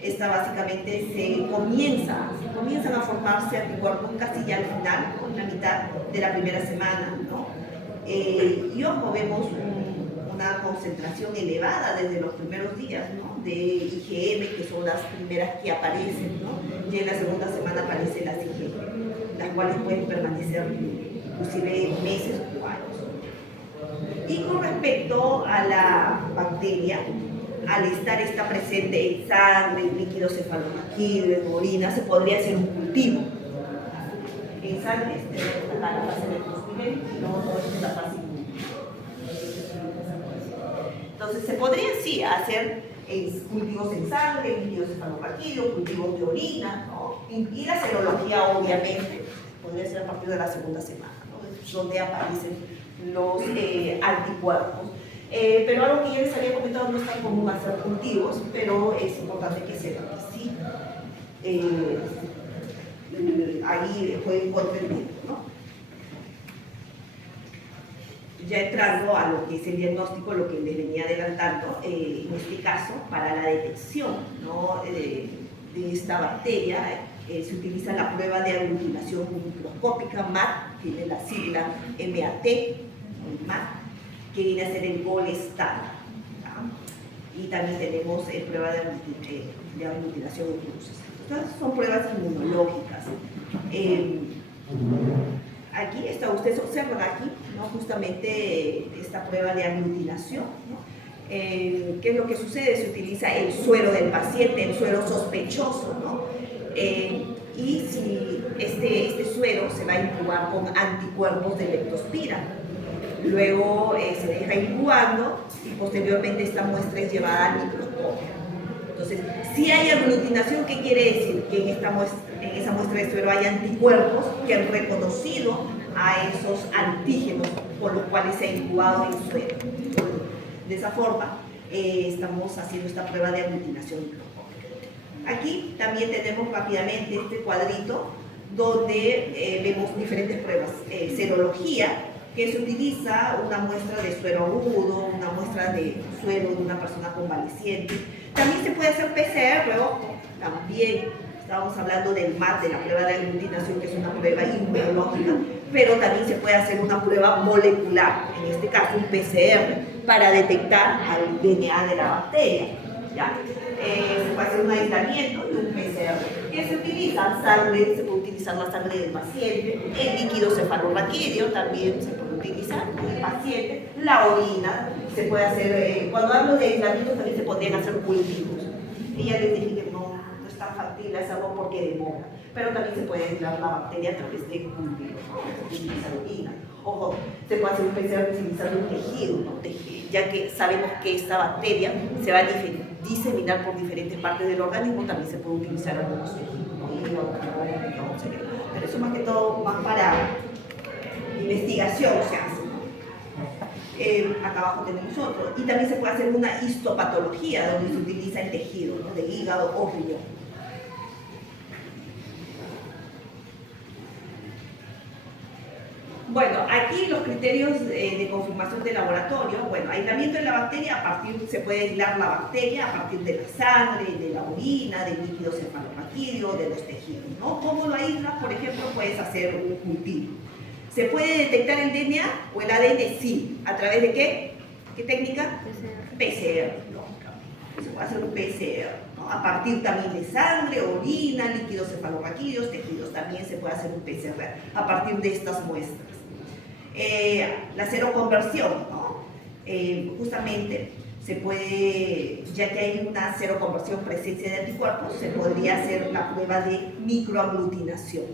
esta básicamente comienzan a formarse anticuerpos casi ya al final, en la mitad de la primera semana, ¿no? Y ojo, vemos una concentración elevada desde los primeros días, ¿no? De IgM, que son las primeras que aparecen, ¿no? Y en la segunda semana aparecen las IgM, las cuales pueden permanecer inclusive meses o años. Y con respecto a la bacteria, al estar esta presente en sangre, en líquido cefalorraquídeo, en orina, se podría hacer un cultivo. En sangre, acá la fase de Kuznets y luego todo esto es la fase inmune. Entonces, se podría sí hacer cultivos en sangre, líquido cefalorraquídeo, cultivos de orina, ¿no? Y la serología, obviamente, podría ser a partir de la segunda semana, ¿no? Donde aparecen los anticuerpos. Pero algo que ya les había comentado, no es tan común hacer cultivos, pero es importante que sepan que sí, ahí pueden encontrar, ¿no? Ya entrando a lo que es el diagnóstico, lo que les venía adelantando, en este caso, para la detección, ¿no? de esta bacteria, se utiliza la prueba de aglutinación microscópica, MAT, tiene la sigla MAT, MAT, que viene a ser el gold standard. Y también tenemos prueba de aglutinación en cruces. Estas son pruebas inmunológicas. Aquí ustedes observan aquí, ¿no? Justamente esta prueba de aglutinación, ¿no? ¿Qué es lo que sucede? Se utiliza el suero del paciente, el suero sospechoso, ¿no? Y si este suero se va a incubar con anticuerpos de leptospira. Luego se deja incubando y posteriormente esta muestra es llevada al microscopio. Entonces, si hay aglutinación, ¿qué quiere decir? Que en esa muestra de suero hay anticuerpos que han reconocido a esos antígenos por los cuales se ha incubado el suero. De esa forma, estamos haciendo esta prueba de aglutinación microscópica. Aquí también tenemos rápidamente este cuadrito donde vemos diferentes pruebas. Serología, que se utiliza una muestra de suero agudo, una muestra de suero de una persona convaleciente. También se puede hacer PCR, ojo, también estábamos hablando del MAT, de la prueba de aglutinación, que es una prueba inmunológica, pero también se puede hacer una prueba molecular, en este caso un PCR, para detectar al DNA de la bacteria. ¿Ya? Se puede hacer un aislamiento y un PCR. ¿Qué se utiliza? Sangre, se puede utilizar la sangre del paciente, el líquido cefalorraquídeo también se puede utilizar con el paciente, la orina, se puede hacer, cuando hablo de aislamiento también se podrían hacer cultivos. Y ya les dije que no es tan factible hacerlo porque demora, pero también se puede aislar la bacteria a través de cultivos, ¿no? Se utiliza orina. Ojo, se puede hacer un PCR utilizando un tejido, ¿no? Ya que sabemos que esta bacteria se va a diseminar por diferentes partes del organismo, también se puede utilizar algunos tejidos, ¿no? Pero eso más que todo, más para investigación se hace. Acá abajo tenemos otro. Y también se puede hacer una histopatología, donde se utiliza el tejido, ¿no? De hígado o riñón. Bueno, aquí los criterios de confirmación de laboratorio, bueno, aislamiento de la bacteria, se puede aislar la bacteria a partir de la sangre, de la orina, del líquido cefalorraquídeo, de los tejidos, ¿no? ¿Cómo lo aíslas? Por ejemplo, puedes hacer un cultivo. ¿Se puede detectar el DNA o el ADN? Sí. ¿A través de qué? ¿Qué técnica? PCR, lógicamente. Se puede hacer un PCR, ¿no? A partir también de sangre, orina, líquidos cefalorraquídeos, tejidos, también se puede hacer un PCR a partir de estas muestras. La seroconversión, ¿no? Justamente se puede, ya que hay una seroconversión presencia de anticuerpos, se podría hacer la prueba de microaglutinación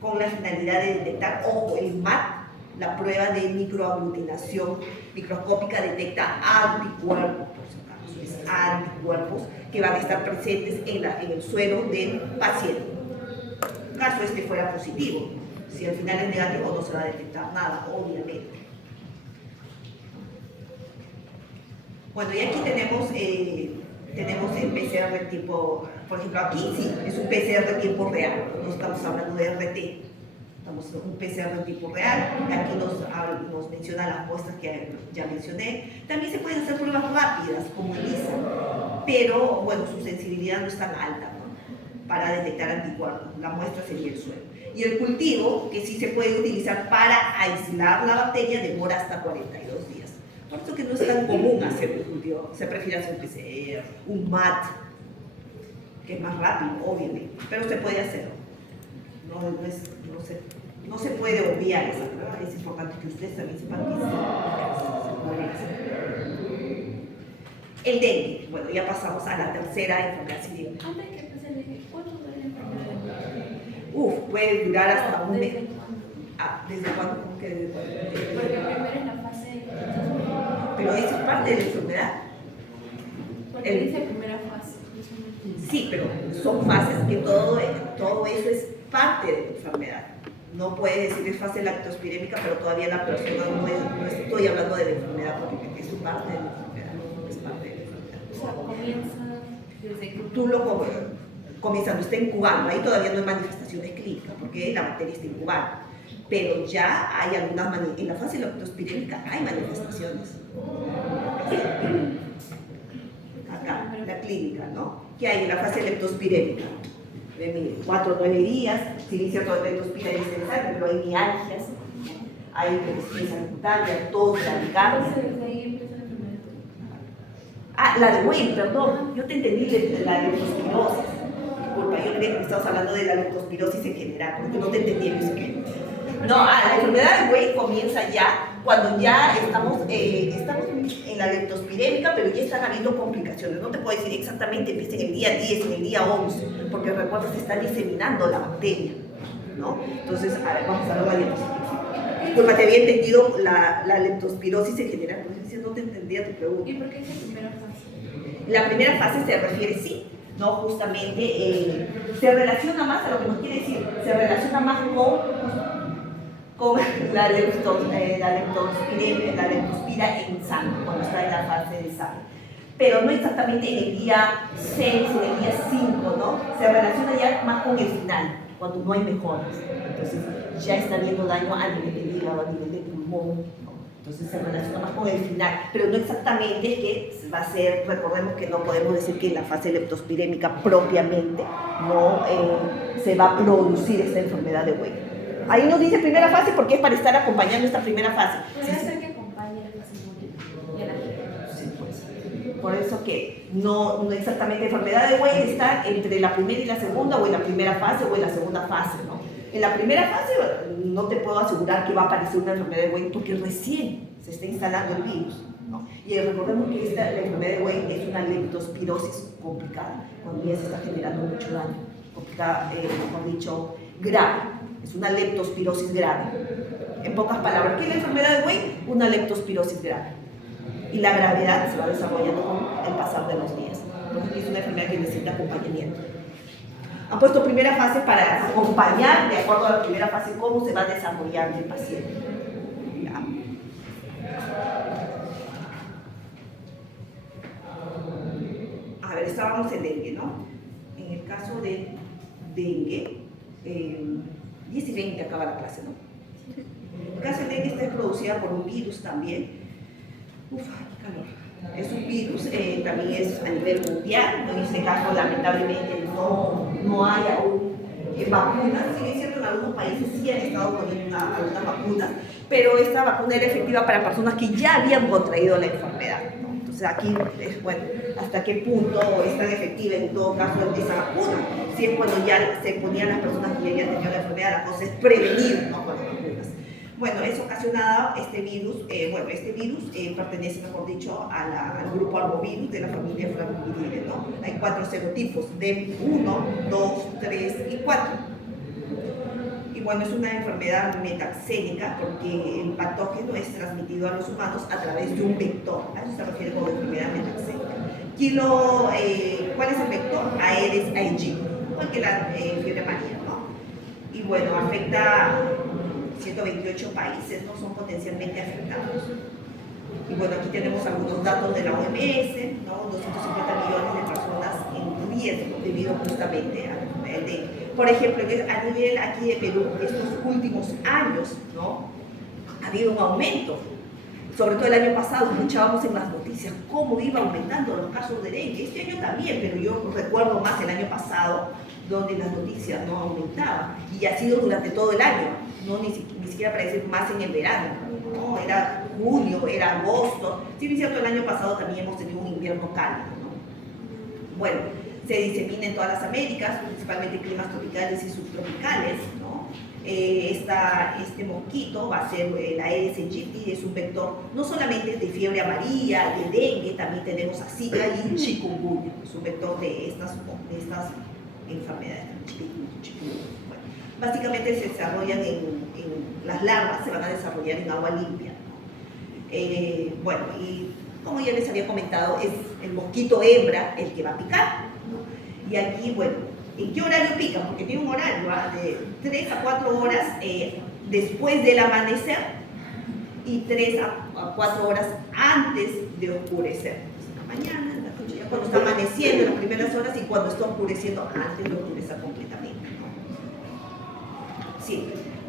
con la finalidad de detectar, ojo, el MAT, la prueba de microaglutinación microscópica detecta anticuerpos, por si acaso, anticuerpos que van a estar presentes en el suero del paciente. Caso este fuera positivo, si al final es negativo no se va a detectar nada, obviamente. Bueno, y aquí tenemos el PCR tipo, por ejemplo, aquí sí, es un PCR tiempo real, no estamos hablando de RT, estamos en un PCR tipo real, aquí nos menciona las muestras que ya mencioné. También se pueden hacer pruebas rápidas, como ELISA, pero bueno, su sensibilidad no es tan alta, ¿no?, para detectar anticuerpos. La muestra sería el suero. Y el cultivo, que sí se puede utilizar para aislar la bacteria, demora hasta 42 días. Por eso que no es tan común hacer un cultivo, se prefiere hacer un PCR, un MAT, que es más rápido, obviamente, pero se puede hacer. No se puede obviar esa prueba, es importante que ustedes también sepan que se puede hacer. El dengue, bueno, ya pasamos a la tercera enfermedad civil. Antes que pase el dengue, ¿cuánto dura la enfermedad? Puede durar hasta un mes. ¿Desde cuándo? ¿Desde cuándo? ¿Cómo que desde cuándo? Porque primero es la fase de gestación. Pero eso es parte de la enfermedad. Porque dice primera fase. Eso no entiendo. Sí, pero son fases que todo eso es parte de la enfermedad. No puede decir es fase lactospirémica, pero todavía la persona no estoy hablando de la enfermedad porque es parte de la enfermedad, no es parte de la enfermedad. O sea, comienza desde que Tú lo comienzas, está incubando, ahí todavía no hay manifestaciones clínicas porque la bacteria está incubando, pero ya hay algunas en la fase lactospirémica hay manifestaciones. Acá, la clínica, ¿no? ¿Qué hay en la fase leptospirémica? 4 o 9 días, se inicia toda la leptospira interesante, pero hay mialgias, hay insuficiencia cutánea, tos, taquicardia. entonces desde ahí empieza la enfermedad. La de Wayne, perdón, yo te entendí de la leptospirosis. Disculpa, yo creía que estabas hablando de la leptospirosis en general, porque no te entendí en eso que... No, la enfermedad de Wayne comienza ya cuando ya estamos en la leptospirémica, pero ya están habiendo complicaciones. No te puedo decir exactamente, empieza en el día 10, en el día 11, porque recuerda, se está diseminando la bacteria, ¿no? Entonces, a ver, vamos a ver la leptospirosis. Disculpa, te había entendido la leptospirosis en general, porque no te entendía tu pregunta. ¿Y por qué dice primera fase? La primera fase se refiere, sí, ¿no? Justamente se relaciona más a lo que nos quiere decir, se relaciona más con la leptospira en sangre, cuando está en la fase de sangre. Pero no exactamente en el día 6, en el día 5, ¿no? Se relaciona ya más con el final, cuando no hay mejoras. Entonces ya está habiendo daño a nivel de hígado, a nivel de pulmón, ¿no? Entonces se relaciona más con el final, pero no exactamente es que va a ser, recordemos que no podemos decir que en la fase leptospirémica propiamente no se va a producir esta enfermedad de Wayne. Ahí nos dice primera fase porque es para estar acompañando esta primera fase. Podría ser que acompañe la fase y a la gente. Sí, pues. Por eso que no exactamente enfermedad de Wayne está entre la primera y la segunda, o en la primera fase o en la segunda fase, ¿no? En la primera fase no te puedo asegurar que va a aparecer una enfermedad de Wayne porque recién se está instalando el virus, ¿no? Y recordemos que la enfermedad de Wayne es una leptospirosis complicada, cuando ya se está generando mucho daño, complicada, mejor dicho, grave. Es una leptospirosis grave. En pocas palabras, ¿qué es la enfermedad de Wayne? Una leptospirosis grave. Y la gravedad se va desarrollando con el pasar de los días. Entonces es una enfermedad que necesita acompañamiento. Han puesto primera fase para acompañar, de acuerdo a la primera fase, cómo se va desarrollando el paciente. ¿Ya? A ver, estábamos en dengue, ¿no? En el caso de dengue, 10 y 20 acaba la clase, ¿no? El caso de dengue está producida por un virus también. Uf, qué calor. Es un virus, también es a nivel mundial. En este caso, lamentablemente, no hay aún vacunas. Sí, es cierto, en algunos países sí han estado poniendo algunas vacunas, pero esta vacuna era efectiva para personas que ya habían contraído la enfermedad, ¿no? Entonces aquí es, bueno, hasta qué punto es tan efectiva en todo caso esa vacuna. Si es cuando ya se ponían las personas que ya habían tenido la enfermedad, la cosa es prevenir, ¿no?, con las vacunas. Bueno, es ocasionado este virus, pertenece, mejor dicho, al grupo arbovirus de la familia Flaviviridae, ¿no? Hay 4 serotipos, D1, 2, 3 y 4. Y bueno, es una enfermedad metaxénica porque el patógeno es transmitido a los humanos a través de un vector. A eso se refiere como enfermedad metaxénica. ¿Cuál es el vector? Aedes aegypti, igual que la fiebre amarilla, ¿no? Y bueno, afecta 128 países, ¿no? Son potencialmente afectados. Y bueno, aquí tenemos algunos datos de la OMS, ¿no? 250 millones de personas en riesgo debido justamente al dengue. Por ejemplo, a nivel aquí de Perú, estos últimos años, ¿no? Ha habido un aumento. Sobre todo el año pasado escuchábamos en las noticias cómo iba aumentando los casos de dengue. Este año también, pero yo recuerdo más el año pasado, donde las noticias no aumentaban. Y ha sido durante todo el año, ¿no? Ni siquiera para decir más en el verano, ¿no? Era junio, era agosto. Sí, es cierto, el año pasado también hemos tenido un invierno cálido, ¿no? Bueno, se disemina en todas las Américas, principalmente climas tropicales y subtropicales, ¿no? Este mosquito va a ser el Aedes aegypti, es un vector no solamente de fiebre amarilla, de dengue, también tenemos a Zika y chikungunya, es un vector de estas enfermedades. Bueno, básicamente se desarrollan las larvas, se van a desarrollar en agua limpia, ¿no? Bueno, y como ya les había comentado, es el mosquito hembra el que va a picar, ¿no? Y aquí, bueno, ¿en qué horario pican? Porque tiene un horario, ¿ah? De 3 a 4 horas después del amanecer y 3 a 4 horas antes de oscurecer. En la mañana, en la noche, ya cuando está amaneciendo en las primeras horas y cuando está oscureciendo antes de oscurecer completamente, ¿no? Sí.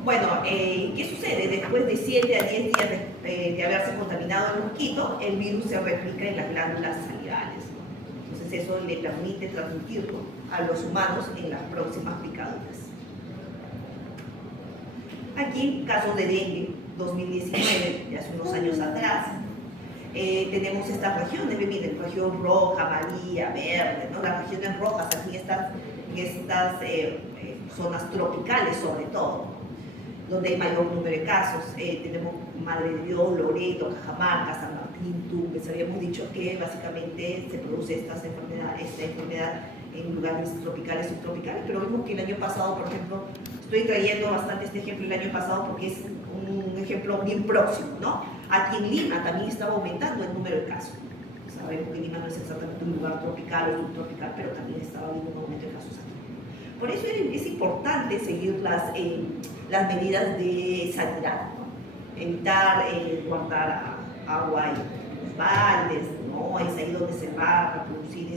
Bueno, ¿qué sucede? Después de 7 a 10 días de haberse contaminado el mosquito, el virus se replica en las glándulas salivales, ¿no? Entonces eso le permite transmitirlo a los humanos en las próximas picaduras. Aquí, casos de dengue 2019, de hace unos años atrás, tenemos estas regiones, miren, región roja, amarilla, verde, ¿no? Las regiones rojas, aquí en estas zonas tropicales sobre todo, donde hay mayor número de casos. Tenemos Madre de Dios, Loreto, Cajamarca, San Martín, Tumbes. Habíamos dicho que básicamente se produce esta enfermedad en lugares tropicales, subtropicales, pero vimos que el año pasado, por ejemplo, estoy trayendo bastante este ejemplo el año pasado porque es un ejemplo bien próximo, ¿no? Aquí en Lima también estaba aumentando el número de casos. Sabemos que Lima no es exactamente un lugar tropical o subtropical, pero también estaba habiendo un aumento de casos aquí. Por eso es importante seguir las medidas de sanidad, ¿no? Evitar guardar agua en los baldes, ¿no? Es ahí donde se va a reproducir,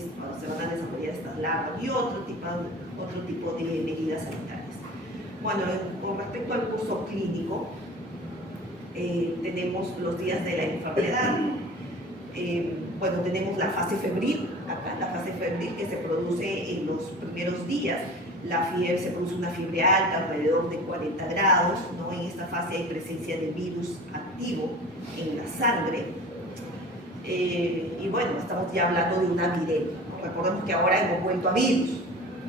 se van a desarrollar estas larvas y otro tipo de medidas sanitarias. Bueno, con respecto al curso clínico, tenemos los días de la enfermedad. Bueno, tenemos la fase febril, acá la fase febril que se produce en los primeros días. Se produce una fiebre alta, alrededor de 40 grados, ¿no? En esta fase hay presencia de virus activo en la sangre. Y bueno, estamos ya hablando de una viremia, ¿no? Recordemos que ahora hemos vuelto a virus.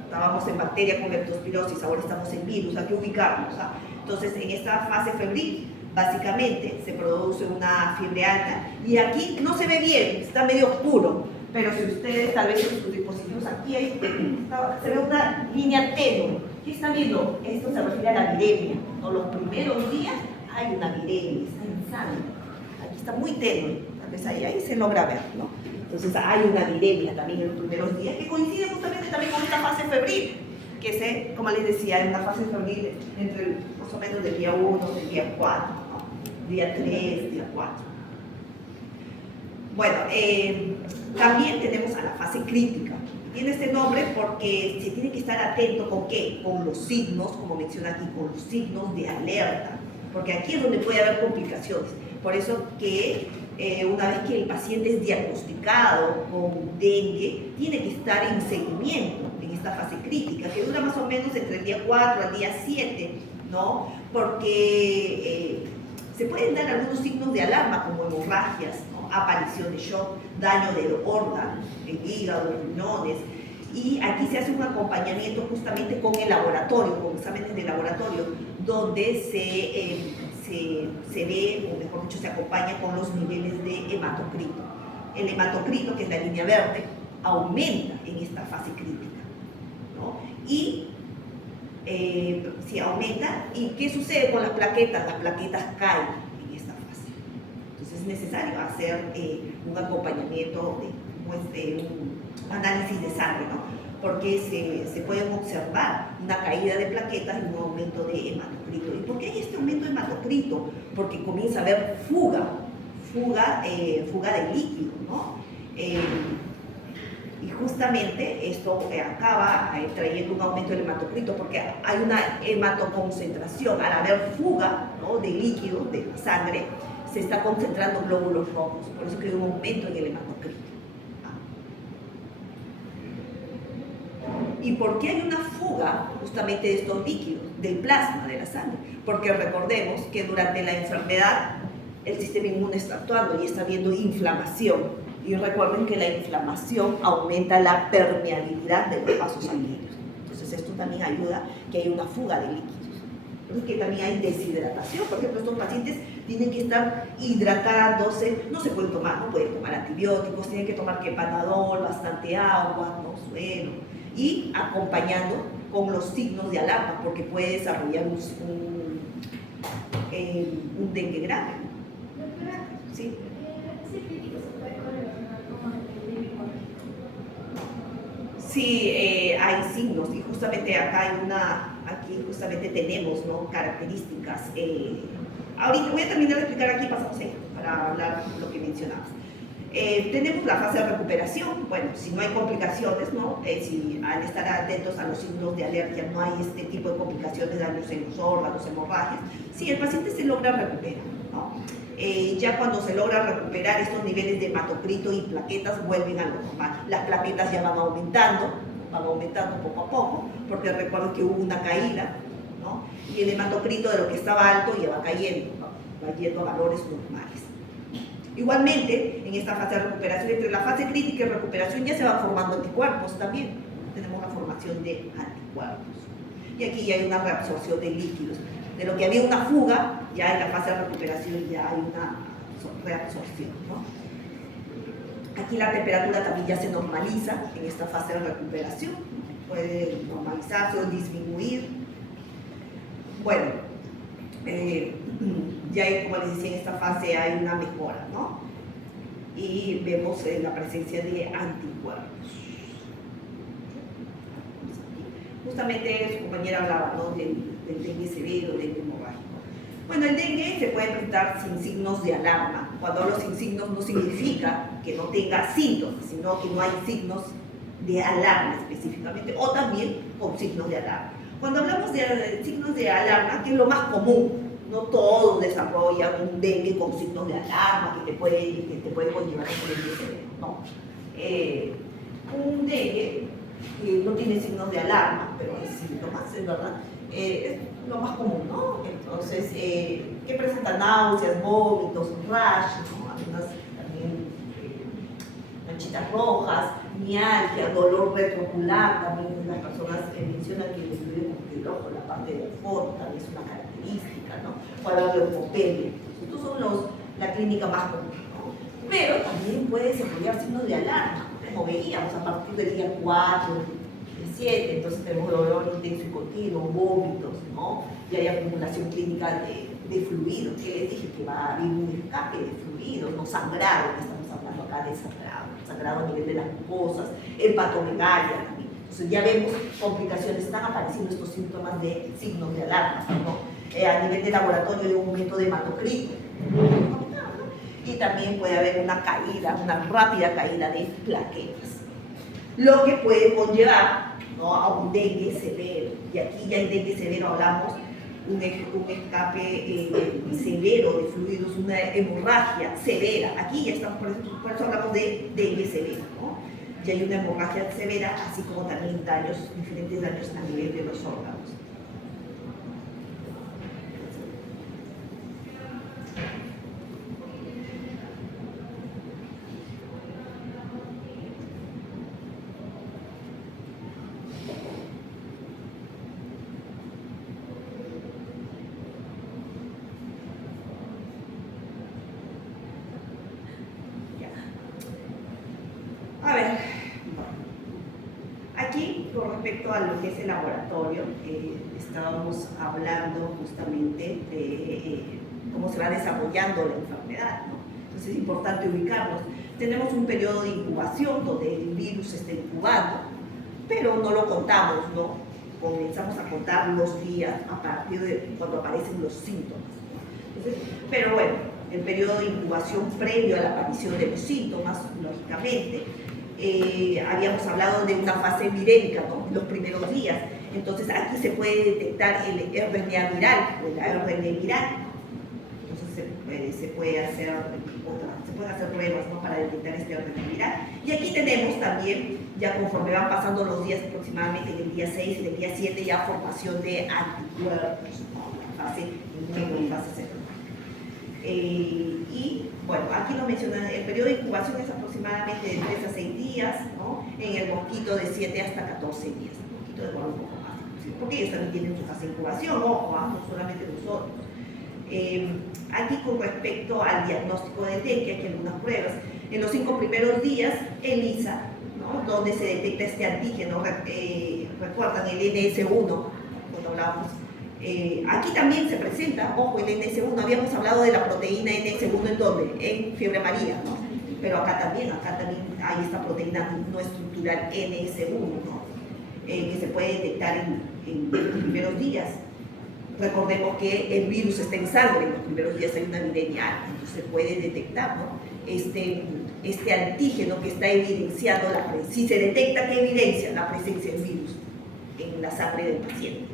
Estábamos en bacteria con leptospirosis, ahora estamos en virus, hay que ubicarnos, ¿ah? Entonces, en esta fase febril, básicamente se produce una fiebre alta y aquí no se ve bien, está medio oscuro, pero si ustedes tal vez en sus dispositivos aquí se ve una línea tenue. ¿Qué están viendo? Esto se refiere a la viremia, ¿no? Los primeros días hay una viremia, está en sangre. Aquí está muy tenue, tal vez ahí se logra ver, ¿no? Entonces hay una viremia también en los primeros días que coincide justamente también con esta fase febril, que como les decía, es una fase febril entre más o menos del día 1 del día 4, ¿no? Día 3, día 4. Bueno, también tenemos a la fase crítica. Tiene este nombre porque se tiene que estar atento ¿con qué? Con los signos, como menciona aquí, con los signos de alerta, porque aquí es donde puede haber complicaciones. Por eso que una vez que el paciente es diagnosticado con dengue, tiene que estar en seguimiento en esta fase crítica, que dura más o menos entre el día 4 al día 7, ¿no? Porque se pueden dar algunos signos de alarma, como hemorragias, ¿no? Aparición de shock, daño del órgano, el hígado, los riñones. Y aquí se hace un acompañamiento justamente con el laboratorio, con exámenes de laboratorio, donde se ve, o mejor dicho, se acompaña con los niveles de hematocrito. El hematocrito, que es la línea verde, aumenta en esta fase crítica, ¿no? Y si aumenta, ¿y qué sucede con las plaquetas? Las plaquetas caen en esta fase. Entonces es necesario hacer un acompañamiento un análisis de sangre, ¿no? Porque se pueden observar una caída de plaquetas y un aumento de hematocrito. ¿Y por qué hay este aumento de hematocrito? Porque comienza a haber fuga de líquido, ¿no? Y justamente esto acaba trayendo un aumento del hematocrito porque hay una hematoconcentración. Al haber fuga, ¿no?, de líquido de la sangre, se está concentrando glóbulos rojos, por eso que hay un aumento en el hematocrito. ¿Y por qué hay una fuga justamente de estos líquidos, del plasma de la sangre? Porque recordemos que durante la enfermedad el sistema inmune está actuando y está habiendo inflamación. Y recuerden que la inflamación aumenta la permeabilidad de los vasos sanguíneos. Entonces esto también ayuda a que haya una fuga de líquidos. Entonces, que también hay deshidratación. Por ejemplo, estos pacientes tienen que estar hidratándose, no pueden tomar antibióticos, tienen que tomar Panadol, bastante agua, ¿no?, suero, y acompañando con los signos de alarma, porque puede desarrollar un dengue grave. ¿Sí? Sí, hay signos y justamente aquí justamente tenemos, ¿no?, características. Ahorita voy a terminar de explicar aquí, pasamos ahí para hablar lo que mencionabas. Tenemos la fase de recuperación. Bueno, si no hay complicaciones, ¿no? Si al estar atentos a los signos de alergia no hay este tipo de complicaciones, daños en los órganos, hemorragias, sí, el paciente se logra recuperar, ¿no? Ya cuando se logra recuperar, estos niveles de hematocrito y plaquetas vuelven a lo normal. Las plaquetas ya van aumentando poco a poco, porque recuerden que hubo una caída, ¿no? Y el hematocrito de lo que estaba alto ya va cayendo, ¿no?, va yendo a valores normales. Igualmente, en esta fase de recuperación, entre la fase crítica y recuperación ya se van formando anticuerpos también. Tenemos una formación de anticuerpos. Y aquí ya hay una reabsorción de líquidos. De lo que había una fuga, ya en la fase de recuperación ya hay una reabsorción, ¿no? Aquí la temperatura también ya se normaliza en esta fase de recuperación. Puede normalizarse o disminuir. Bueno, ya como les decía, en esta fase hay una mejora, ¿no? Y vemos la presencia de anticuerpos. Justamente su compañera hablaba, ¿no?, del dengue severo, del dengue hemorrágico. Bueno, el dengue se puede presentar sin signos de alarma. Cuando hablo sin signos no significa que no tenga síntomas, sino que no hay signos de alarma específicamente, o también con signos de alarma. Cuando hablamos de signos de alarma, que es lo más común, no todos desarrollan un dengue con signos de alarma que te puede conllevar a un dengue severo, no. Un dengue que no tiene signos de alarma, pero hay síntomas, es verdad, es lo más común, ¿no? Entonces, que presenta náuseas, vómitos, rash, ¿no? Algunas también manchitas rojas, mialgia, dolor retroocular, también las personas mencionan que les duele el ojo, la parte del foro, también es una característica, ¿no? Cuando hablo de leucopenia. Estos son la clínica más común, ¿no? Pero también puede desarrollar signos de alarma, como veíamos, a partir del día 4, del 7, entonces tenemos dolor intenso y continuo, vómitos, ¿no? Y hay acumulación clínica de fluidos, que les dije que va a haber un escape de fluidos, no sangrado, que estamos hablando acá de sangrado a nivel de las mucosas, hepatomegalia también. Entonces ya vemos complicaciones, están apareciendo estos síntomas de signos de alarma, ¿no? A nivel de laboratorio hay un aumento de hematocrito, y también puede haber una rápida caída de plaquetas, lo que puede conllevar, ¿no?, a un dengue severo. Y aquí ya en dengue severo hablamos un escape severo de fluidos, una hemorragia severa. Aquí ya estamos, por eso hablamos de dengue severo, ¿no? Ya hay una hemorragia severa, así como también diferentes daños a nivel de los órganos. A ver, aquí con respecto a lo que es el laboratorio, estábamos hablando justamente de cómo se va desarrollando la enfermedad, ¿no? Entonces es importante ubicarnos. Tenemos un periodo de incubación donde el virus está incubando, pero no lo contamos, ¿no? Comenzamos a contar los días a partir de cuando aparecen los síntomas. Entonces, pero bueno, el periodo de incubación previo a la aparición de los síntomas, lógicamente, habíamos hablado de una fase virémica, ¿no? Los primeros días. Entonces aquí se puede detectar el RNA viral o el ARN viral. Entonces se pueden hacer pruebas, ¿no? Para detectar este RNA viral. Y aquí tenemos también, ya conforme van pasando los días, aproximadamente en el día 6 y el día 7, ya formación de anticuerpos, ¿no? La fase inmunofase celular. Y bueno, aquí nos mencionan, el periodo de incubación es aproximadamente de 3 a 6 días, ¿no? En el mosquito de 7 hasta 14 días. El mosquito demora un poco más, porque ellos también tienen su fase de incubación, ojo, no solamente nosotros. Aquí con respecto al diagnóstico de dengue, aquí hay algunas pruebas. En los 5 primeros días, ELISA, ¿no? Donde se detecta este antígeno, recuerdan el NS1, cuando hablábamos. Aquí también se presenta, ojo, el NS1, habíamos hablado de la proteína NS1 en donde, en fiebre amarilla, ¿no? Pero acá también hay esta proteína no estructural NS1, ¿no? Que se puede detectar en los primeros días. Recordemos que el virus está en sangre, en los primeros días hay una viremia alta, entonces se puede detectar, ¿no? Este antígeno que está evidenciando, si se detecta, ¿qué evidencia? La presencia del virus en la sangre del paciente.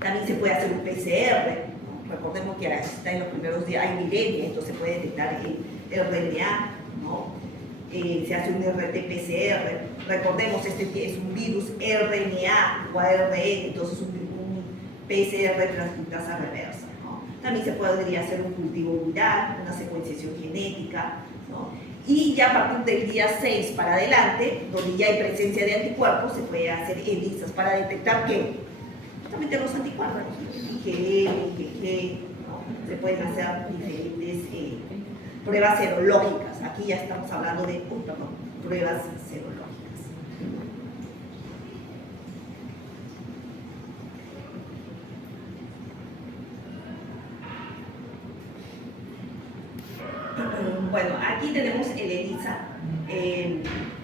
También se puede hacer un PCR, ¿no? Recordemos que está en los primeros días, hay viremia, entonces se puede detectar el RNA, ¿no? Se hace un RT-PCR, recordemos, este es un virus RNA o ARN, entonces un PCR transcriptasa reversa, ¿no? También se podría hacer un cultivo viral, una secuenciación genética, ¿no? Y ya a partir del día 6 para adelante, donde ya hay presencia de anticuerpos, se puede hacer ELISAs para detectar ¿qué? Justamente los anticuerpos, IgG, IgG, ¿no? Se pueden hacer diferentes pruebas serológicas. Aquí ya estamos hablando de pruebas serológicas. Bueno, aquí tenemos el ELISA,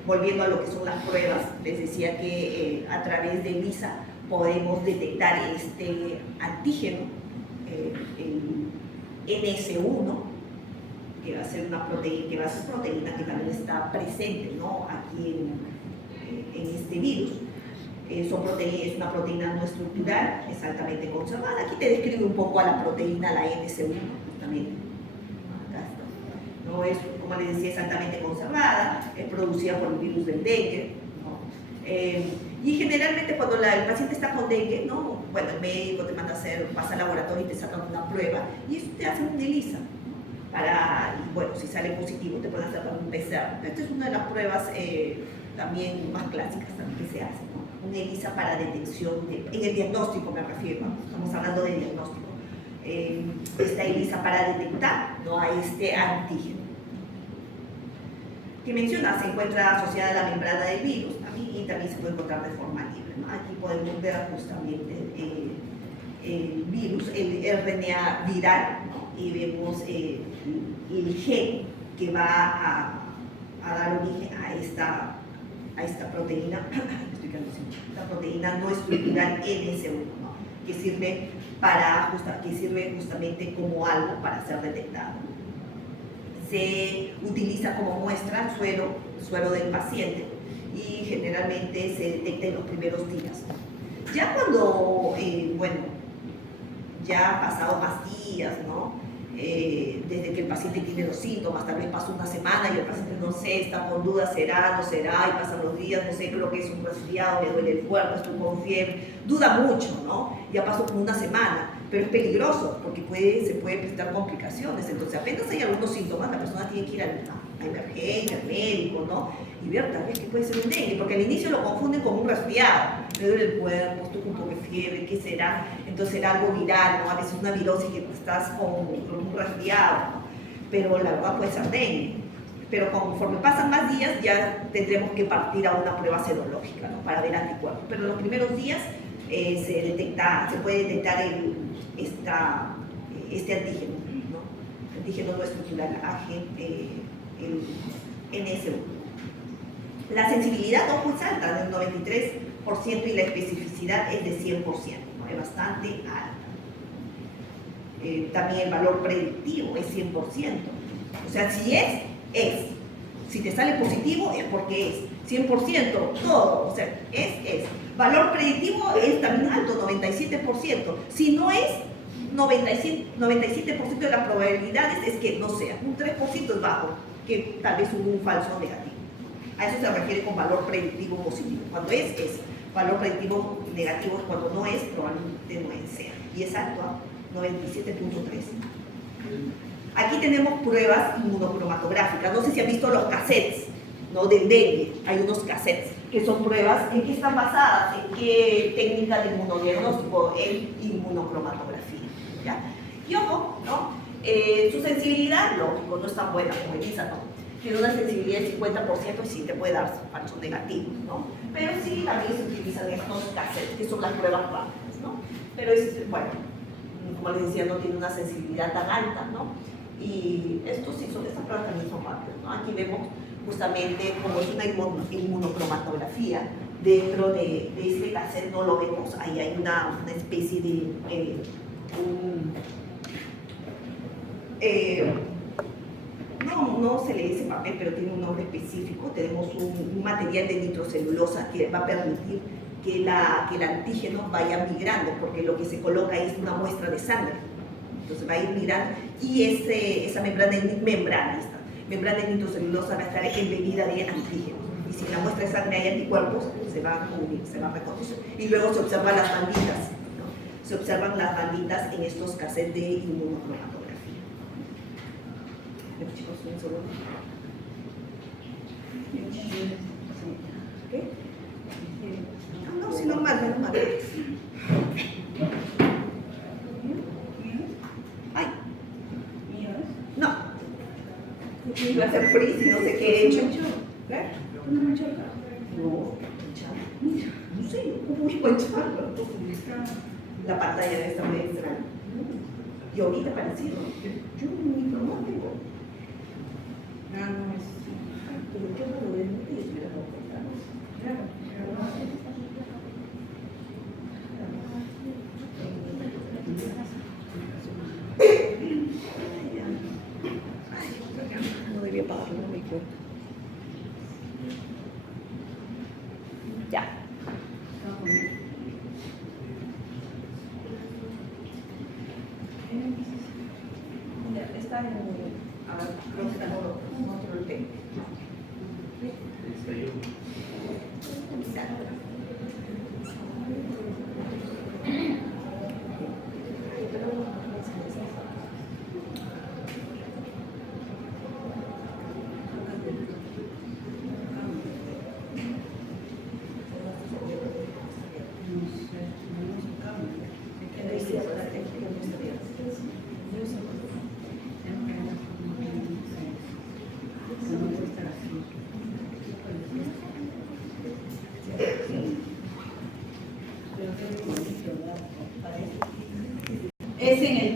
volviendo a lo que son las pruebas, les decía que a través de ELISA podemos detectar este antígeno, el NS1, que va a ser una proteína, que también está presente, ¿no? Aquí en este virus. Es una proteína no estructural, es altamente conservada. Aquí te describe un poco a la proteína, la NS1, justamente. ¿No? Es, como les decía, es altamente conservada, es producida por el virus del dengue, ¿no? Y generalmente cuando el paciente está con dengue, ¿no? Bueno, el médico te manda a hacer, vas al laboratorio y te sacan una prueba y eso te hace un ELISA, ¿no? Y bueno, si sale positivo te pueden hacer un PCR. Esta es una de las pruebas también más clásicas también que se hace, ¿no? Un ELISA para detección, en el diagnóstico me refiero, ¿no? Estamos hablando de diagnóstico. Esta ELISA para detectar, ¿no? A este antígeno. Que menciona, se encuentra asociada a la membrana del virus y también se puede encontrar de forma libre, ¿no? Aquí podemos ver justamente el virus, el RNA viral, ¿no? Y vemos el gen que va a dar origen a esta proteína, la proteína no estructural NS1, ¿no? Que sirve justamente como algo para ser detectado. Se utiliza como muestra suero del paciente y generalmente se detecta en los primeros días. Ya cuando, ya han pasado más días, ¿no? Desde que el paciente tiene los síntomas, tal vez pasó una semana y el paciente no sé, está con dudas, será, no será, y pasan los días, no sé, creo que es un resfriado, me duele el cuerpo, estoy con fiebre, duda mucho, ¿no? Ya pasó como una semana, pero es peligroso porque se puede presentar complicaciones, entonces apenas hay algunos síntomas, la persona tiene que ir a emergencia, al médico, ¿no? Y ver tal vez que puede ser un dengue, porque al inicio lo confunden con un resfriado, me duele el cuerpo, estoy con un poco de fiebre, ¿qué será? Entonces era algo viral, ¿no? A veces una virosis que estás con un resfriado, ¿no? Pero la verdad puede ser dengue. Pero conforme pasan más días ya tendremos que partir a una prueba serológica, ¿no? Para ver anticuerpos. Pero en los primeros días se puede detectar este antígeno, ¿no? antígeno no estructural NS1. La sensibilidad, ojo, es alta, del 93%, y la especificidad es de 100%, ¿no? Es bastante alta. También el valor predictivo es 100%. O sea, si es. Si te sale positivo es porque es. 100%, todo. O sea, es. Valor predictivo es también alto, 97%. Si no es, 97% de las probabilidades es que no sea. Un 3% es bajo, que tal vez hubo un falso negativo. A eso se refiere con valor predictivo positivo. Cuando es. Valor predictivo negativo es cuando no es, probablemente no sea. Y es alto, 97.3. Aquí tenemos pruebas inmunocromatográficas. No sé si han visto los cassettes, ¿no? Del dengue. Hay unos cassettes que son pruebas. ¿En qué están basadas? ¿En qué técnica de inmunodiagnóstico? En inmunocromatografía, ¿ya? Y ojo, ¿no? Su sensibilidad, lógico, no es tan buena como ELISA, ¿no? Tiene una sensibilidad del 50% y sí te puede dar falsos negativos, ¿no? Pero sí también se utilizan estos cassettes, que son las pruebas rápidas, ¿no? Pero es, bueno, como les decía, no tiene una sensibilidad tan alta, ¿no? Y estas pruebas también son rápidas, ¿no? Aquí vemos justamente como es una inmunocromatografía, dentro de este cassette no lo vemos, ahí hay una especie de no se le dice papel, pero tiene un nombre específico. Tenemos un material de nitrocelulosa que va a permitir que el antígeno vaya migrando, porque lo que se coloca ahí es una muestra de sangre. Entonces va a ir migrando y esa membrana de nitrocelulosa va a estar embebida de antígenos. Y si en la muestra de sangre hay anticuerpos, se va a cubrir, se va a reconocer. Y luego se observan las banditas, ¿no? Se observan las banditas en estos cassettes de inmunocromatografía. Chicos, un segundo. ¿Qué? No, sí, normal. Ay. No. Iba a ser freeze y no sé qué he hecho. ¿Ver? No, no sé, ¿cómo voy a mancharlo? La pantalla de esta muy extraña. Y ahorita parecido. Yo ni no tengo. Pero yo no lo veo, no te hubiera dado cuenta, ¿no? Claro, no debía pagarlo, no me acuerdo. Ya. Está en creo que está en otro tema. Es en el